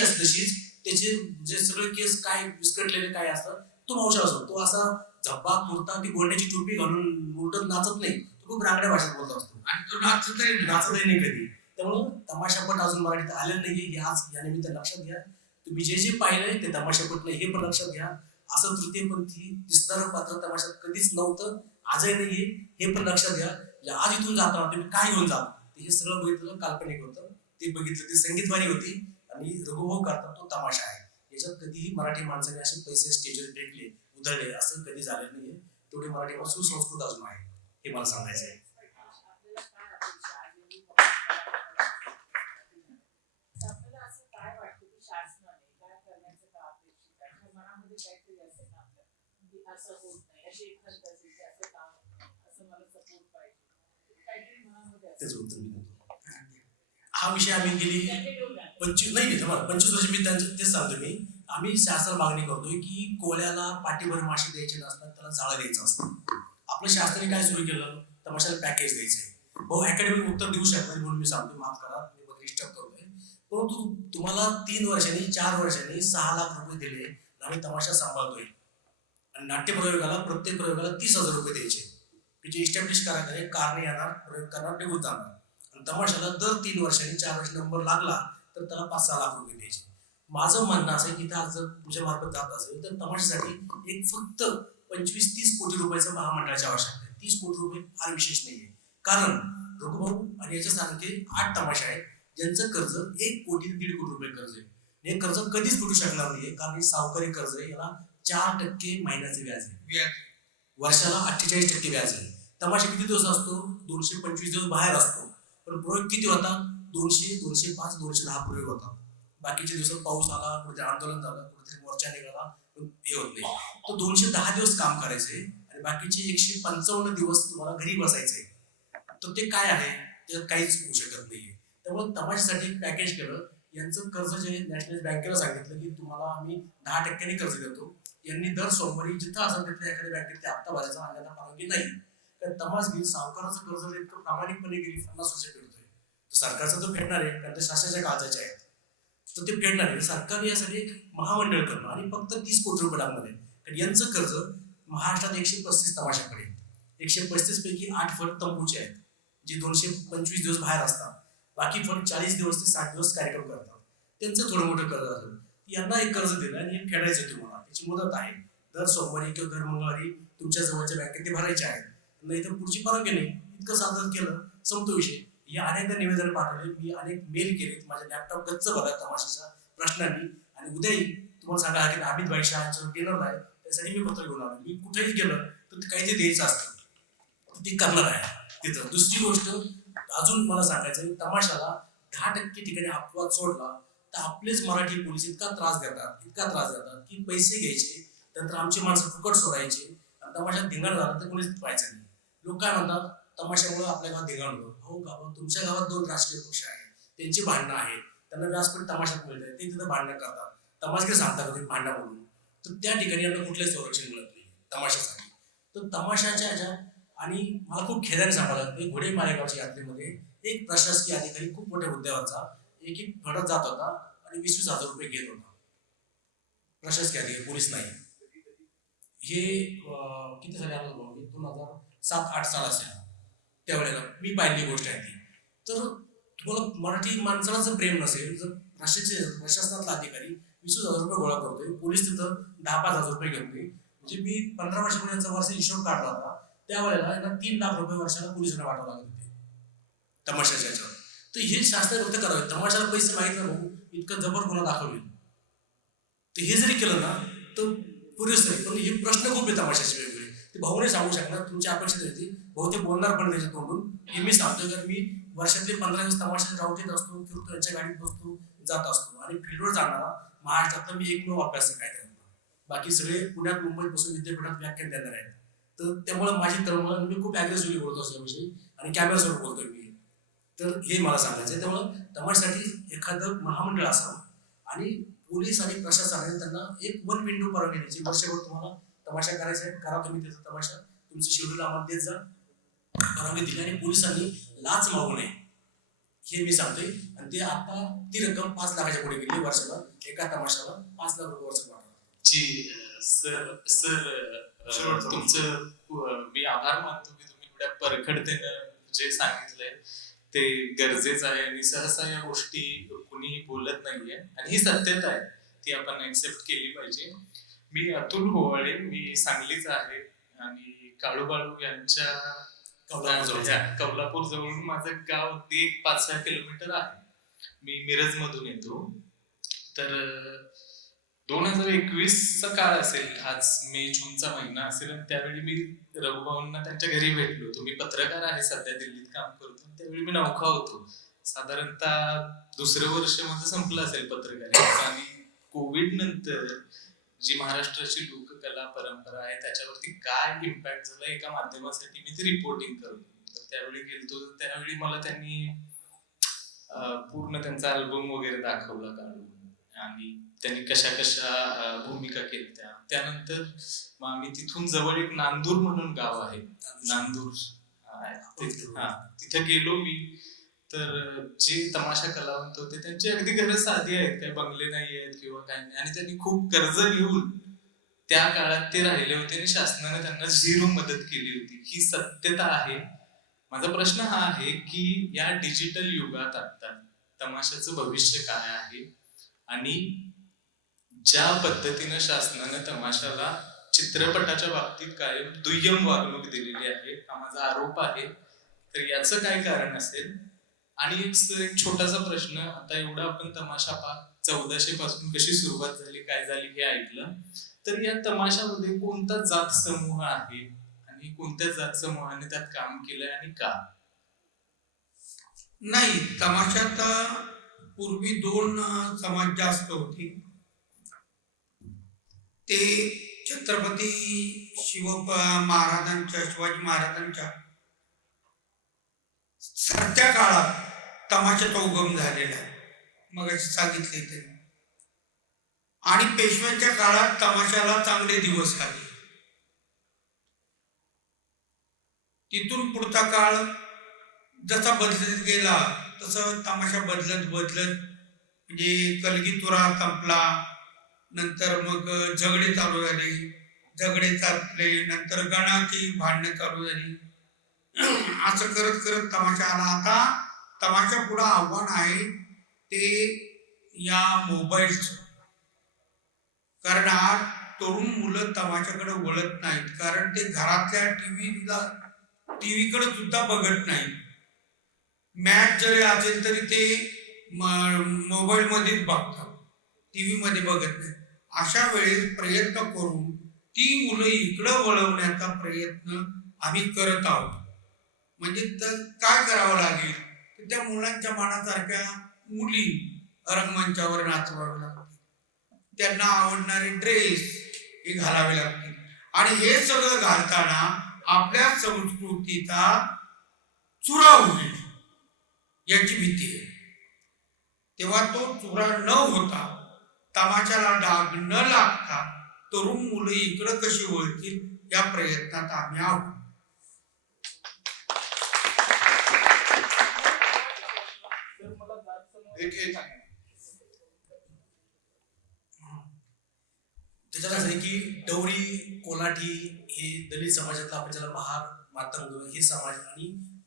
असते तशीच, त्याचे जे सगळे केस काय विस्कटलेले काय असतात, तो मावशी असतो. तो असा झब्बा कुर्ता, ती गोंड्याची टोपी घालून उलटत नाचत नाही, तो खूप रांगड्या भाषेत बोलत असतो आणि तो नाचतही नाही कधी. त्यामुळं तमाशापट अजून मराठीत आलेलं नाहीये, हे आज या निमित्त लक्षात घ्या. तुम्ही जे जे पाहिलंय ते तमाशापट नाही, हे पण लक्षात घ्या. असं तृतीयपंथी दिसणारं पात्र तमाशात कधीच नव्हतं, आजही नाहीये, हे पण लक्षात घ्या. आज इथून जाताना तुम्ही काय घेऊन जा, हे सगळं बघितलं काल्पनिक होतं, ते बघितलं ती संगीतवारी होती, आणि रघुभाऊ करतात तो तमाशा आहे. याच्यात कधीही मराठी माणसाने असे पैसे स्टेजवर फेकले, उधळले, असं कधी झालेलं नाहीये. तेवढी मराठी भाषा सुसंस्कृत अजून आहे, हे मला सांगायचं आहे. त्याचं उत्तर मी देतो. हा विषय आम्ही गेली 25 वर्ष मी त्यांचं तेच सांगतो मी. आम्ही शासनाला मागणी करतोय की कोल्याला पाठीभर मासे द्यायचे नसतात, त्याला जाळं द्यायचं असतं. आपलं शासनाने काय सुरू केलं? तमाशाला पॅकेज द्यायचंय. भाऊ अकॅडमिक उत्तर देऊ शकणार म्हणून मी सांगतो, माफ करा, मी बघ डिस्टर्ब करतोय. परंतु तुम्हाला 3 वर्षांनी 4 वर्षांनी 6 लाख रुपये दिले, आम्ही तमाशा सांभाळतोय, आणि नाट्य प्रयोगाला प्रत्येक प्रयोगाला 30,000 रुपये द्यायचे. जे इस्टॅब्लिश करायला कारणे येणार, प्रयोग करणार, निघून जाणार. आणि तमाशाला दर 3 वर्षांनी 4 वर्ष नंबर लागला तर त्याला 5-6 लाख रुपये द्यायचे. माझं म्हणणं असं आहे की इथं जर तुझ्या मार्फत जात असेल तर तमाशासाठी एक फक्त 25-30 कोटी रुपयाचं महामंडळाची आवश्यकता आहे. 30 कोटी रुपये फार विशेष नाहीये, कारण रघुभाऊ आणि याच्यासारखे 8 तमाशे आहेत ज्यांचं कर्ज 1 कोटी ते 1.5 कोटी रुपये कर्ज आहे. हे कर्ज कधीच फुटू शकणार नाहीये, कारण हे सावकारी कर्ज आहे, याला 4% महिन्याचे व्याज आहे, वर्षाला 48% व्याज आहे. तमाशा किती दिवस असतो? 225 दिवस बाहेर असतो, पण प्रयोग किती होतात? 200, 205, 210 प्रयोग होतात. बाकीच्या दिवसात पाऊस आला, कुठे आंदोलन झालं, कुठेतरी मोर्चा निघाला, हे होत नाही. तो 210 दिवस काम करायचंय आणि बाकीचे 155 दिवस तुम्हाला घरी बसायचंय. तर ते काय आहे? त्यात काहीच होऊ शकत नाहीये. त्यामुळे तमाशासाठी पॅकेज केलं. यांचं कर्ज जे नॅशनल बँकेला सांगितलं की तुम्हाला आम्ही 10% कर्ज देतो. यांनी दर सोमवारी जिथं असेल तिथल्या एखाद्या बँकेत ते हप्ता भरायचा, अन्यथा परवानगी नाही. तर तमाशगिरी सावकाराचं कर्ज इतकं प्रामाणिकपणे गेली 50 वर्ष फेडतोय. सरकारचं तर फेडणार आहे, कारण ते शासनाच्या काळजाचे आहेत, तर ते फेडणार आहे. सरकार यासाठी एक महामंडळ करणं आणि फक्त 30 कोटी रुपये लागणार आहे. कारण यांचं कर्ज महाराष्ट्रात 135 तमाशाकडे, 135 पैकी 8 फड तंबूचे आहेत, जे 225 दिवस बाहेर असतात. बाकी फड 40 दिवस ते 60 दिवस कार्यक्रम करतात. त्यांचं थोडं मोठं कर्ज असेल, यांना एक कर्ज दिलं आणि हे फेडायचं तुम्हाला. त्याची मुदत आहे, दर सोमवारी किंवा दर मंगळवारी तुमच्या जवळच्या बँकेत ते भरायचे आहेत, नाही तर पुढची परवानगी नाही. इतकं साधन केलं, संपतो विषय. या अनेकदा निवेदन पाठवले, मी अनेक मेल केले, माझ्या लॅपटॉप गच्च भरला तमाशाच्या प्रश्नांनी. आणि उद्याही तुम्हाला सांगा की अमित भाई शाळांचं डिनर आहे, त्यासाठी मी पत्र घेऊन आलो. मी कुठेही गेलं तर काही ते द्यायचं असतं, ते करणार आहे तिथं. दुसरी गोष्ट अजून मला सांगायचं, तमाशाला 10% ठिकाणी अपवाद सोडला तर आपलेच मराठी पोलीस इतका त्रास देतात की पैसे घ्यायचे, नंतर आमची माणसं फुकट सोडायचे, आणि तमाशात धिंगाण झाला तर कोणीच पाहायचं नाही. लोक काय म्हणतात, तमाशामुळे आपल्या गावात धिंगाण होतं. हो गावात, तुमच्या गावात 2 राजकीय पक्ष आहेत, त्यांची भांडणं आहेत, त्यांना व्यासपीठ तमाशात मिळत आहे, ते तिथं भांडणं करतात. तमाशगीर सांगतात तुम्ही भांडणं म्हणून, तर त्या ठिकाणी यांना कुठलंच संरक्षण मिळत नाही तमाशासाठी. तर तमाशाच्या ह्याच्यात, आणि मला खूप खेदाने सांगावं लागतं, घोडे मालेगावच्या यात्रेमध्ये एक प्रशासकीय अधिकारी खूप मोठ्या हुद्द्यावरचा एक फडत जात होता आणि 20,000 रुपये घेत होता. प्रशासकीय अधिकारी, पोलीस नाही. हे किती साली आलं? 2007-8 साल असेल. त्यावेळेला मी पाहिलेली गोष्ट आहे ती. तर तुम्हाला मराठी माणसाला जर प्रेम नसेल, जर प्रशासनातला अधिकारी 20,000 रुपये गोळा करतोय, पोलीस तिथं 10-5,000 रुपये घेतोय, म्हणजे मी 15 वर्षापर्यंतचा वर्ष हिशोब काढला होता, त्यावेळेला यांना 3 लाख रुपये वर्षाला पोलिसांना वाटावं लागत होते तमाशाच्या ह्याच्यावर. तर हे शास्त्र फक्त करावे, तमाशाला पैसे माहित ना भाऊ, इतकं जबर गुन्हा दाखवले. तर हे जरी केलं ना तर पुरेसं आहे. पण हे प्रश्न खूप आहे तमाशाचे वेगवेगळे, ते भाऊ नाही सांगू शकणार, तुमची अपेक्षा होती भाऊ ते बोलणार पण त्याच्या तोंडून. हे मी सांगतो, कारण मी वर्षातले 15 दिवस तमाशात राहून येत असतो, फिरतो, त्यांच्या गाडीत बसतो, जात असतो. आणि फील्डवर जाणारा महाराष्ट्रातला मी एकमेव अभ्यासक आहे त्यांना. बाकी सगळे पुण्यात मुंबईत बसून विद्यापीठात व्याख्यान देणार आहेत. तर त्यामुळे माझी तळमळ, मी खूप ॲग्रेसिव्हली बोलतो असल्याविषयी आणि कॅमेऱ्यासमोर बोलतोय मी. तर हे मला सांगायचं आहे. त्यामुळं तमाशासाठी एखादं महामंडळ असावं आणि पोलीस आणि प्रशासनाने त्यांना एक 1 विंडो परवानगी द्यायची. वर्षभर तुम्हाला तमाशा करायचा आहे, करा तुम्ही त्याचा तमाशा, तुमचं शेड्यूल आम्हाला देत जा, परवानगी दिली. आणि पोलिसांनी लाच मागू नये हे मी सांगतोय. आणि ते आता ती रक्कम 5 लाखाच्या पुढे गेली वर्षाला, एका तमाशाला 5 लाख रुपये वर्ष वाटतात. जी सर तुमचं मी आभार मानतो की तुम्ही एवढ्या परखडतेनं जे सांगितलंय ते गरजेचं आहे आणि सहसा या गोष्टी कुणीही बोलत नाहीये आणि ही सत्यता आहे, ती आपण ऍक्सेप्ट केली पाहिजे. मी अतुल होवाळे, मी सांगलीच आहे आणि काळूबाळू यांच्या कौलापूर जवळून माझं गाव ते 5-6 किलोमीटर आहे. मी मिरज मधून येतो. तर 2021चा काळ असेल, आज मे-जूनचा महिना असेल आणि त्यावेळी मी रघुभाऊंना त्यांच्या घरी भेटलो होतो. मी पत्रकार आहे, सध्या दिल्लीत काम करतो. त्यावेळी मी नौखा होतो. साधारणतः 2रं वर्ष माझं संपलं असेल पत्रकारितेचं आणि कोविड नंतर जी महाराष्ट्राची लोककला परंपरा आहे त्याच्यावरती काय इम्पॅक्ट झाला एका माध्यमासाठी मी ते रिपोर्टिंग करतो. तर त्यावेळी गेलतो, त्यावेळी मला त्यांनी पूर्ण त्यांचा अल्बम वगैरे दाखवला काढून आणि त्यांनी कशा कशा भूमिका केल्या. त्यानंतर मग आम्ही तिथून जवळ एक नांदूर म्हणून गाव आहे, नांदूर तिथे गेलो मी. तर जे तमाशा कलावंत होते त्यांची अगदी गरज साधी आहेत, काही बंगले नाही आहेत किंवा काही नाही, आणि त्यांनी खूप कर्ज घेऊन त्या काळात ते राहिले होते आणि शासनाने त्यांना 0 मदत केली होती. ही सत्यता आहे. माझा प्रश्न हा आहे की या डिजिटल युगात आता तमाशाचं भविष्य काय आहे आणि ज्या पद्धतीनं शासनाने तमाशाला चित्रपटाच्या बाबतीत कायम दुय्यम वागणूक दिलेली आहे, हा माझा आरोप आहे. तर याचं काय कारण असेल? आणि एक छोटासा प्रश्न, आता एवढा आपण तमाशा 1400 पासून कशी सुरुवात झाली, काय झाली हे ऐकलं, तर या तमाशामध्ये कोणता जात समूह आहे आणि कोणत्या जात समूहाने त्यात काम केलंय आणि का? नाही, तमाशात पूर्वी 2 समाज जास्त होते. ते छत्रपती शिवाजी महाराजांच्या सरत्या काळात तमाशाचा उगम झालेला आहे, मग सांगितले त्यांनी. आणि पेशव्यांच्या काळात तमाशाला चांगले दिवस आले. तिथून पुढचा काळ जसा बदलत गेला तसं तमाशा बदलत म्हणजे कलगीतुरा संपला, नंतर मग झगडे चालू झाले, झगडे चालले, नंतर गणाची भांडणं चालू झाली. असं करत करत तमाशा आला. आता तमाशा पुढं आव्हान आहे ते या मोबाईलचं. कारण आज तरुण मुलं तमाशाकडे वळत नाहीत, कारण ते घरातल्या टीव्हीकडे सुद्धा बघत नाहीत. मॅच जरी असेल तरी ते मोबाईल मध्येच बघतात, टीव्ही मध्ये बघत नाही. अशा वेळेस प्रयत्न करून ती मुलं इकडं वळवण्याचा प्रयत्न आम्ही करत आहोत. म्हणजे तर काय करावं लागेल, तर त्या मुलांच्या मनासारख्या मुली रंगमंचावर नाचवावे लागतील, त्यांना आवडणारे ड्रेस हे घालावे लागतील. आणि हे सगळं घालताना आपल्या संस्कृतीचा चुरा होईल याची भीती आहे. तेव्हा तो चुरा न होता, तमाशाला डाग न लागता तरुण मुलं इकडं कशी वळतील या प्रयत्नात आम्ही आहोत. त्याच्यात असं आहे की डवरी, कोलाठी हे दलित समाजातला, आपण ज्याला महार, मातंग हे समाज, आणि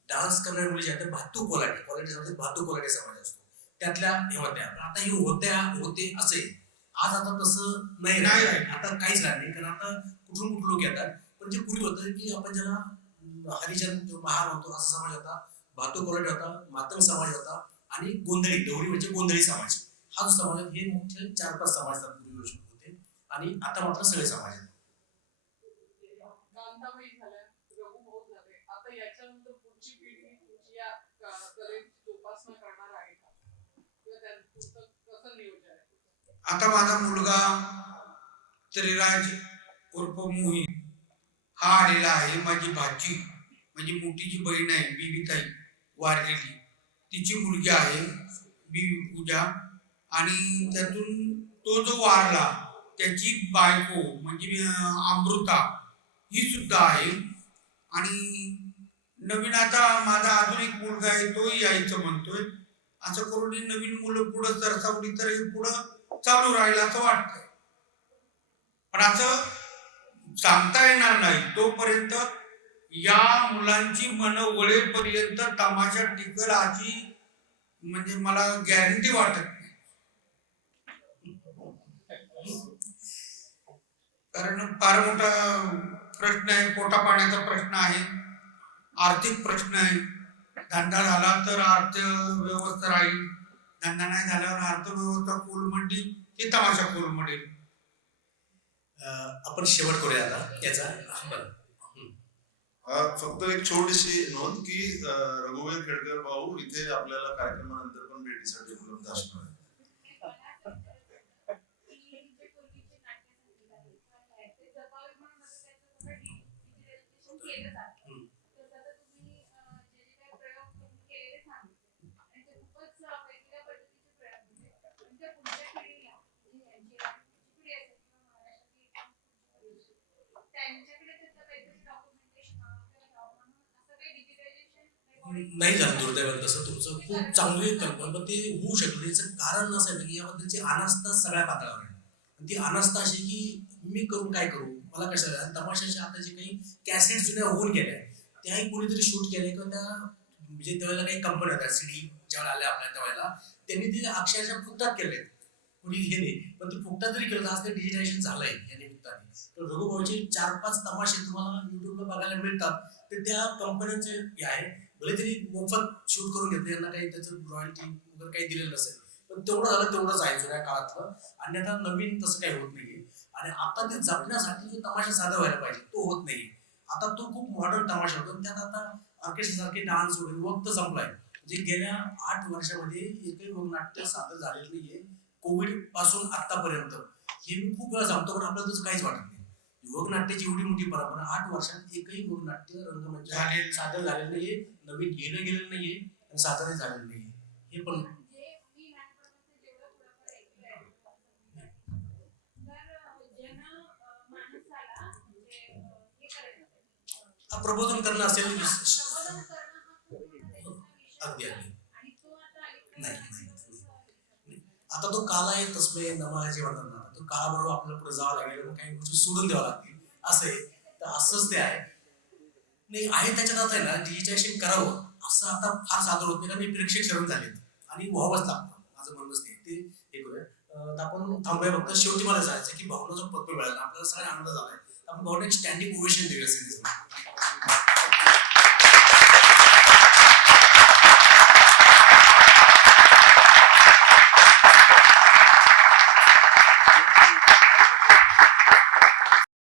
डान्स करणाऱ्या मुली ज्या आहेत भातू कोलाटे भातू कोलाटे समाज असतो त्यातल्या हे होत्या. पण आता ही होते असे आज आता तसं नाही राहिलं. आता काहीच राहिलं नाही कारण आता कुठून लोक येतात. पण जे पूर्वी होतं की आपण ज्याला हरिजन महार होतो असा समाज होता, भातू कोलाटे होता, मातंग समाज होता आणि गोंधळी डवरी म्हणजे गोंधळी समाज. हा जो समाज हे मुख्य 4-5 समाज पूर्वी होते आणि आता मात्र सगळे समाज आहेत. कांताबाई झाल्या, रघुभाऊ झाले. आता याच्यानंतर पुढची पिढी तुमची या कलेची जोपासना करणार आहे का? किंवा त्यांचं कसं नियोजन आहे? आता माझा मुलगा त्रिराज उर्फ मोहित हा आलेला आहे. माझी भाची म्हणजे मोठी जी बहीण आहे बीबीताई वारलेली, तिची मुलगी आहे बीबी पूजा. आणि त्यातून तो जो वारला त्याची बायको म्हणजे अमृता ही सुद्धा आहे. आणि नवीन आता माझा अजून एक मुलगा आहे तोही यायचं म्हणतोय. असं करून ही नवीन मुलं पुढं सरसावली तर हे पुढं चालू राहील असं वाटतंय. पण असं सांगता येणार नाही तोपर्यंत या मुलांची मन वळेपर्यंत तमाशा टिकल अशी म्हणजे मला गॅरंटी वाटत नाही. कारण फार मोठा प्रश्न आहे, पोटा पाण्याचा प्रश्न आहे, आर्थिक प्रश्न आहे. धंदा झाला तर अर्थव्यवस्था राहील, धंदा नाही झाल्यावर अर्थव्यवस्था कोलमडली की तमाशा कोलमडेल. आपण शेवट करूया आता याचा. फक्त एक छोटीशी नोंद की रघुवीर खेडकर भाऊ इथे आपल्याला कार्यक्रमानंतर पण भेटीसाठी उपलब्ध असणार आहे. नाही झालं दुर्दैवानं तसं. तुमचं खूप चांगली कल्पना पण ते होऊ शकलं. याचं कारण असं आहे की याबद्दलची अनास्था सगळ्या पातळीवर आहे. आणि ती अनास्था अशी की मी करून काय करू, मला कशाला. आणि तमाशाच्या आता जे काही कॅसेट जुन्या होऊन गेल्या त्याही कोणीतरी शूट केले किंवा त्या म्हणजे त्यावेळेला काही कंपन्या होत्या सीडी ज्यावेळेला आल्या आपल्या त्यावेळेला त्यांनी ते अक्षरशः फुकटात केले. कोणी हे नाही पण ते फुकटात जरी केलं तर आज ते डिजिटायझेशन झालंय या निमित्ताने. तर रघुभाऊचे 4-5 तमाशे तुम्हाला युट्यूबला बघायला मिळतात. ते त्या कंपन्यांचे हे आहे. भले तरी मोफत शूट करून घेतले, यांना काही त्याचं रॉयल्टी वगैरे काही दिलेलं नसेल, पण तेवढं झालं तेवढंच आहे जुन्या काळातलं. आणि आता नवीन तसं काही होत नाहीये. आणि आता ते जपण्यासाठी जो तमाशा साधा व्हायला पाहिजे तो होत नाहीये. आता तो खूप मॉडर्न तमाशा होतो. त्यात आता ऑर्केस्ट्रा सारखे डान्स वगैरे वक्त संपलाय. म्हणजे गेल्या 8 वर्षामध्ये एकही नाट्य सादर झालेलं नाहीये कोविड पासून आतापर्यंत. हे मी खूप वेळा सांगतो पण आपल्याला तसं काहीच वाटत नाही. लोकनाट्याची एवढी मोठी परंपरा 8 वर्षात एकही लोकनाट्य रंगमंच सादर झालेलं नाहीये, नवीन घेणं गेलेलं नाहीये आणि सादरही झालेलं नाहीये. हे पण प्रबोधन करणं असेल अगदी नाही. आता तो काल आहे तसमे नमाजे म्हणतात ना, तो काळाबरोबर आपल्याला पुढे जावं लागेल, काही गोष्टी सोडून द्यावं लागतील असं आहे. तर असंच ते आहे. नाही आहे त्याच्यात आता आहे ना डिजिटायझेशन करावं असं आता फार सादर होत नाही कारण प्रेक्षक ठरवून झालेत आणि व्हावंच लागतं. माझं म्हणणंच नाही ते हे करूया. तर आपण थांबूया. फक्त शेवटी मला जायचं की भावना जो पत्र मिळाला आपल्याला सगळ्या आनंद झालाय. आपण भावना एक स्टँडिंग ओवेशन देऊया.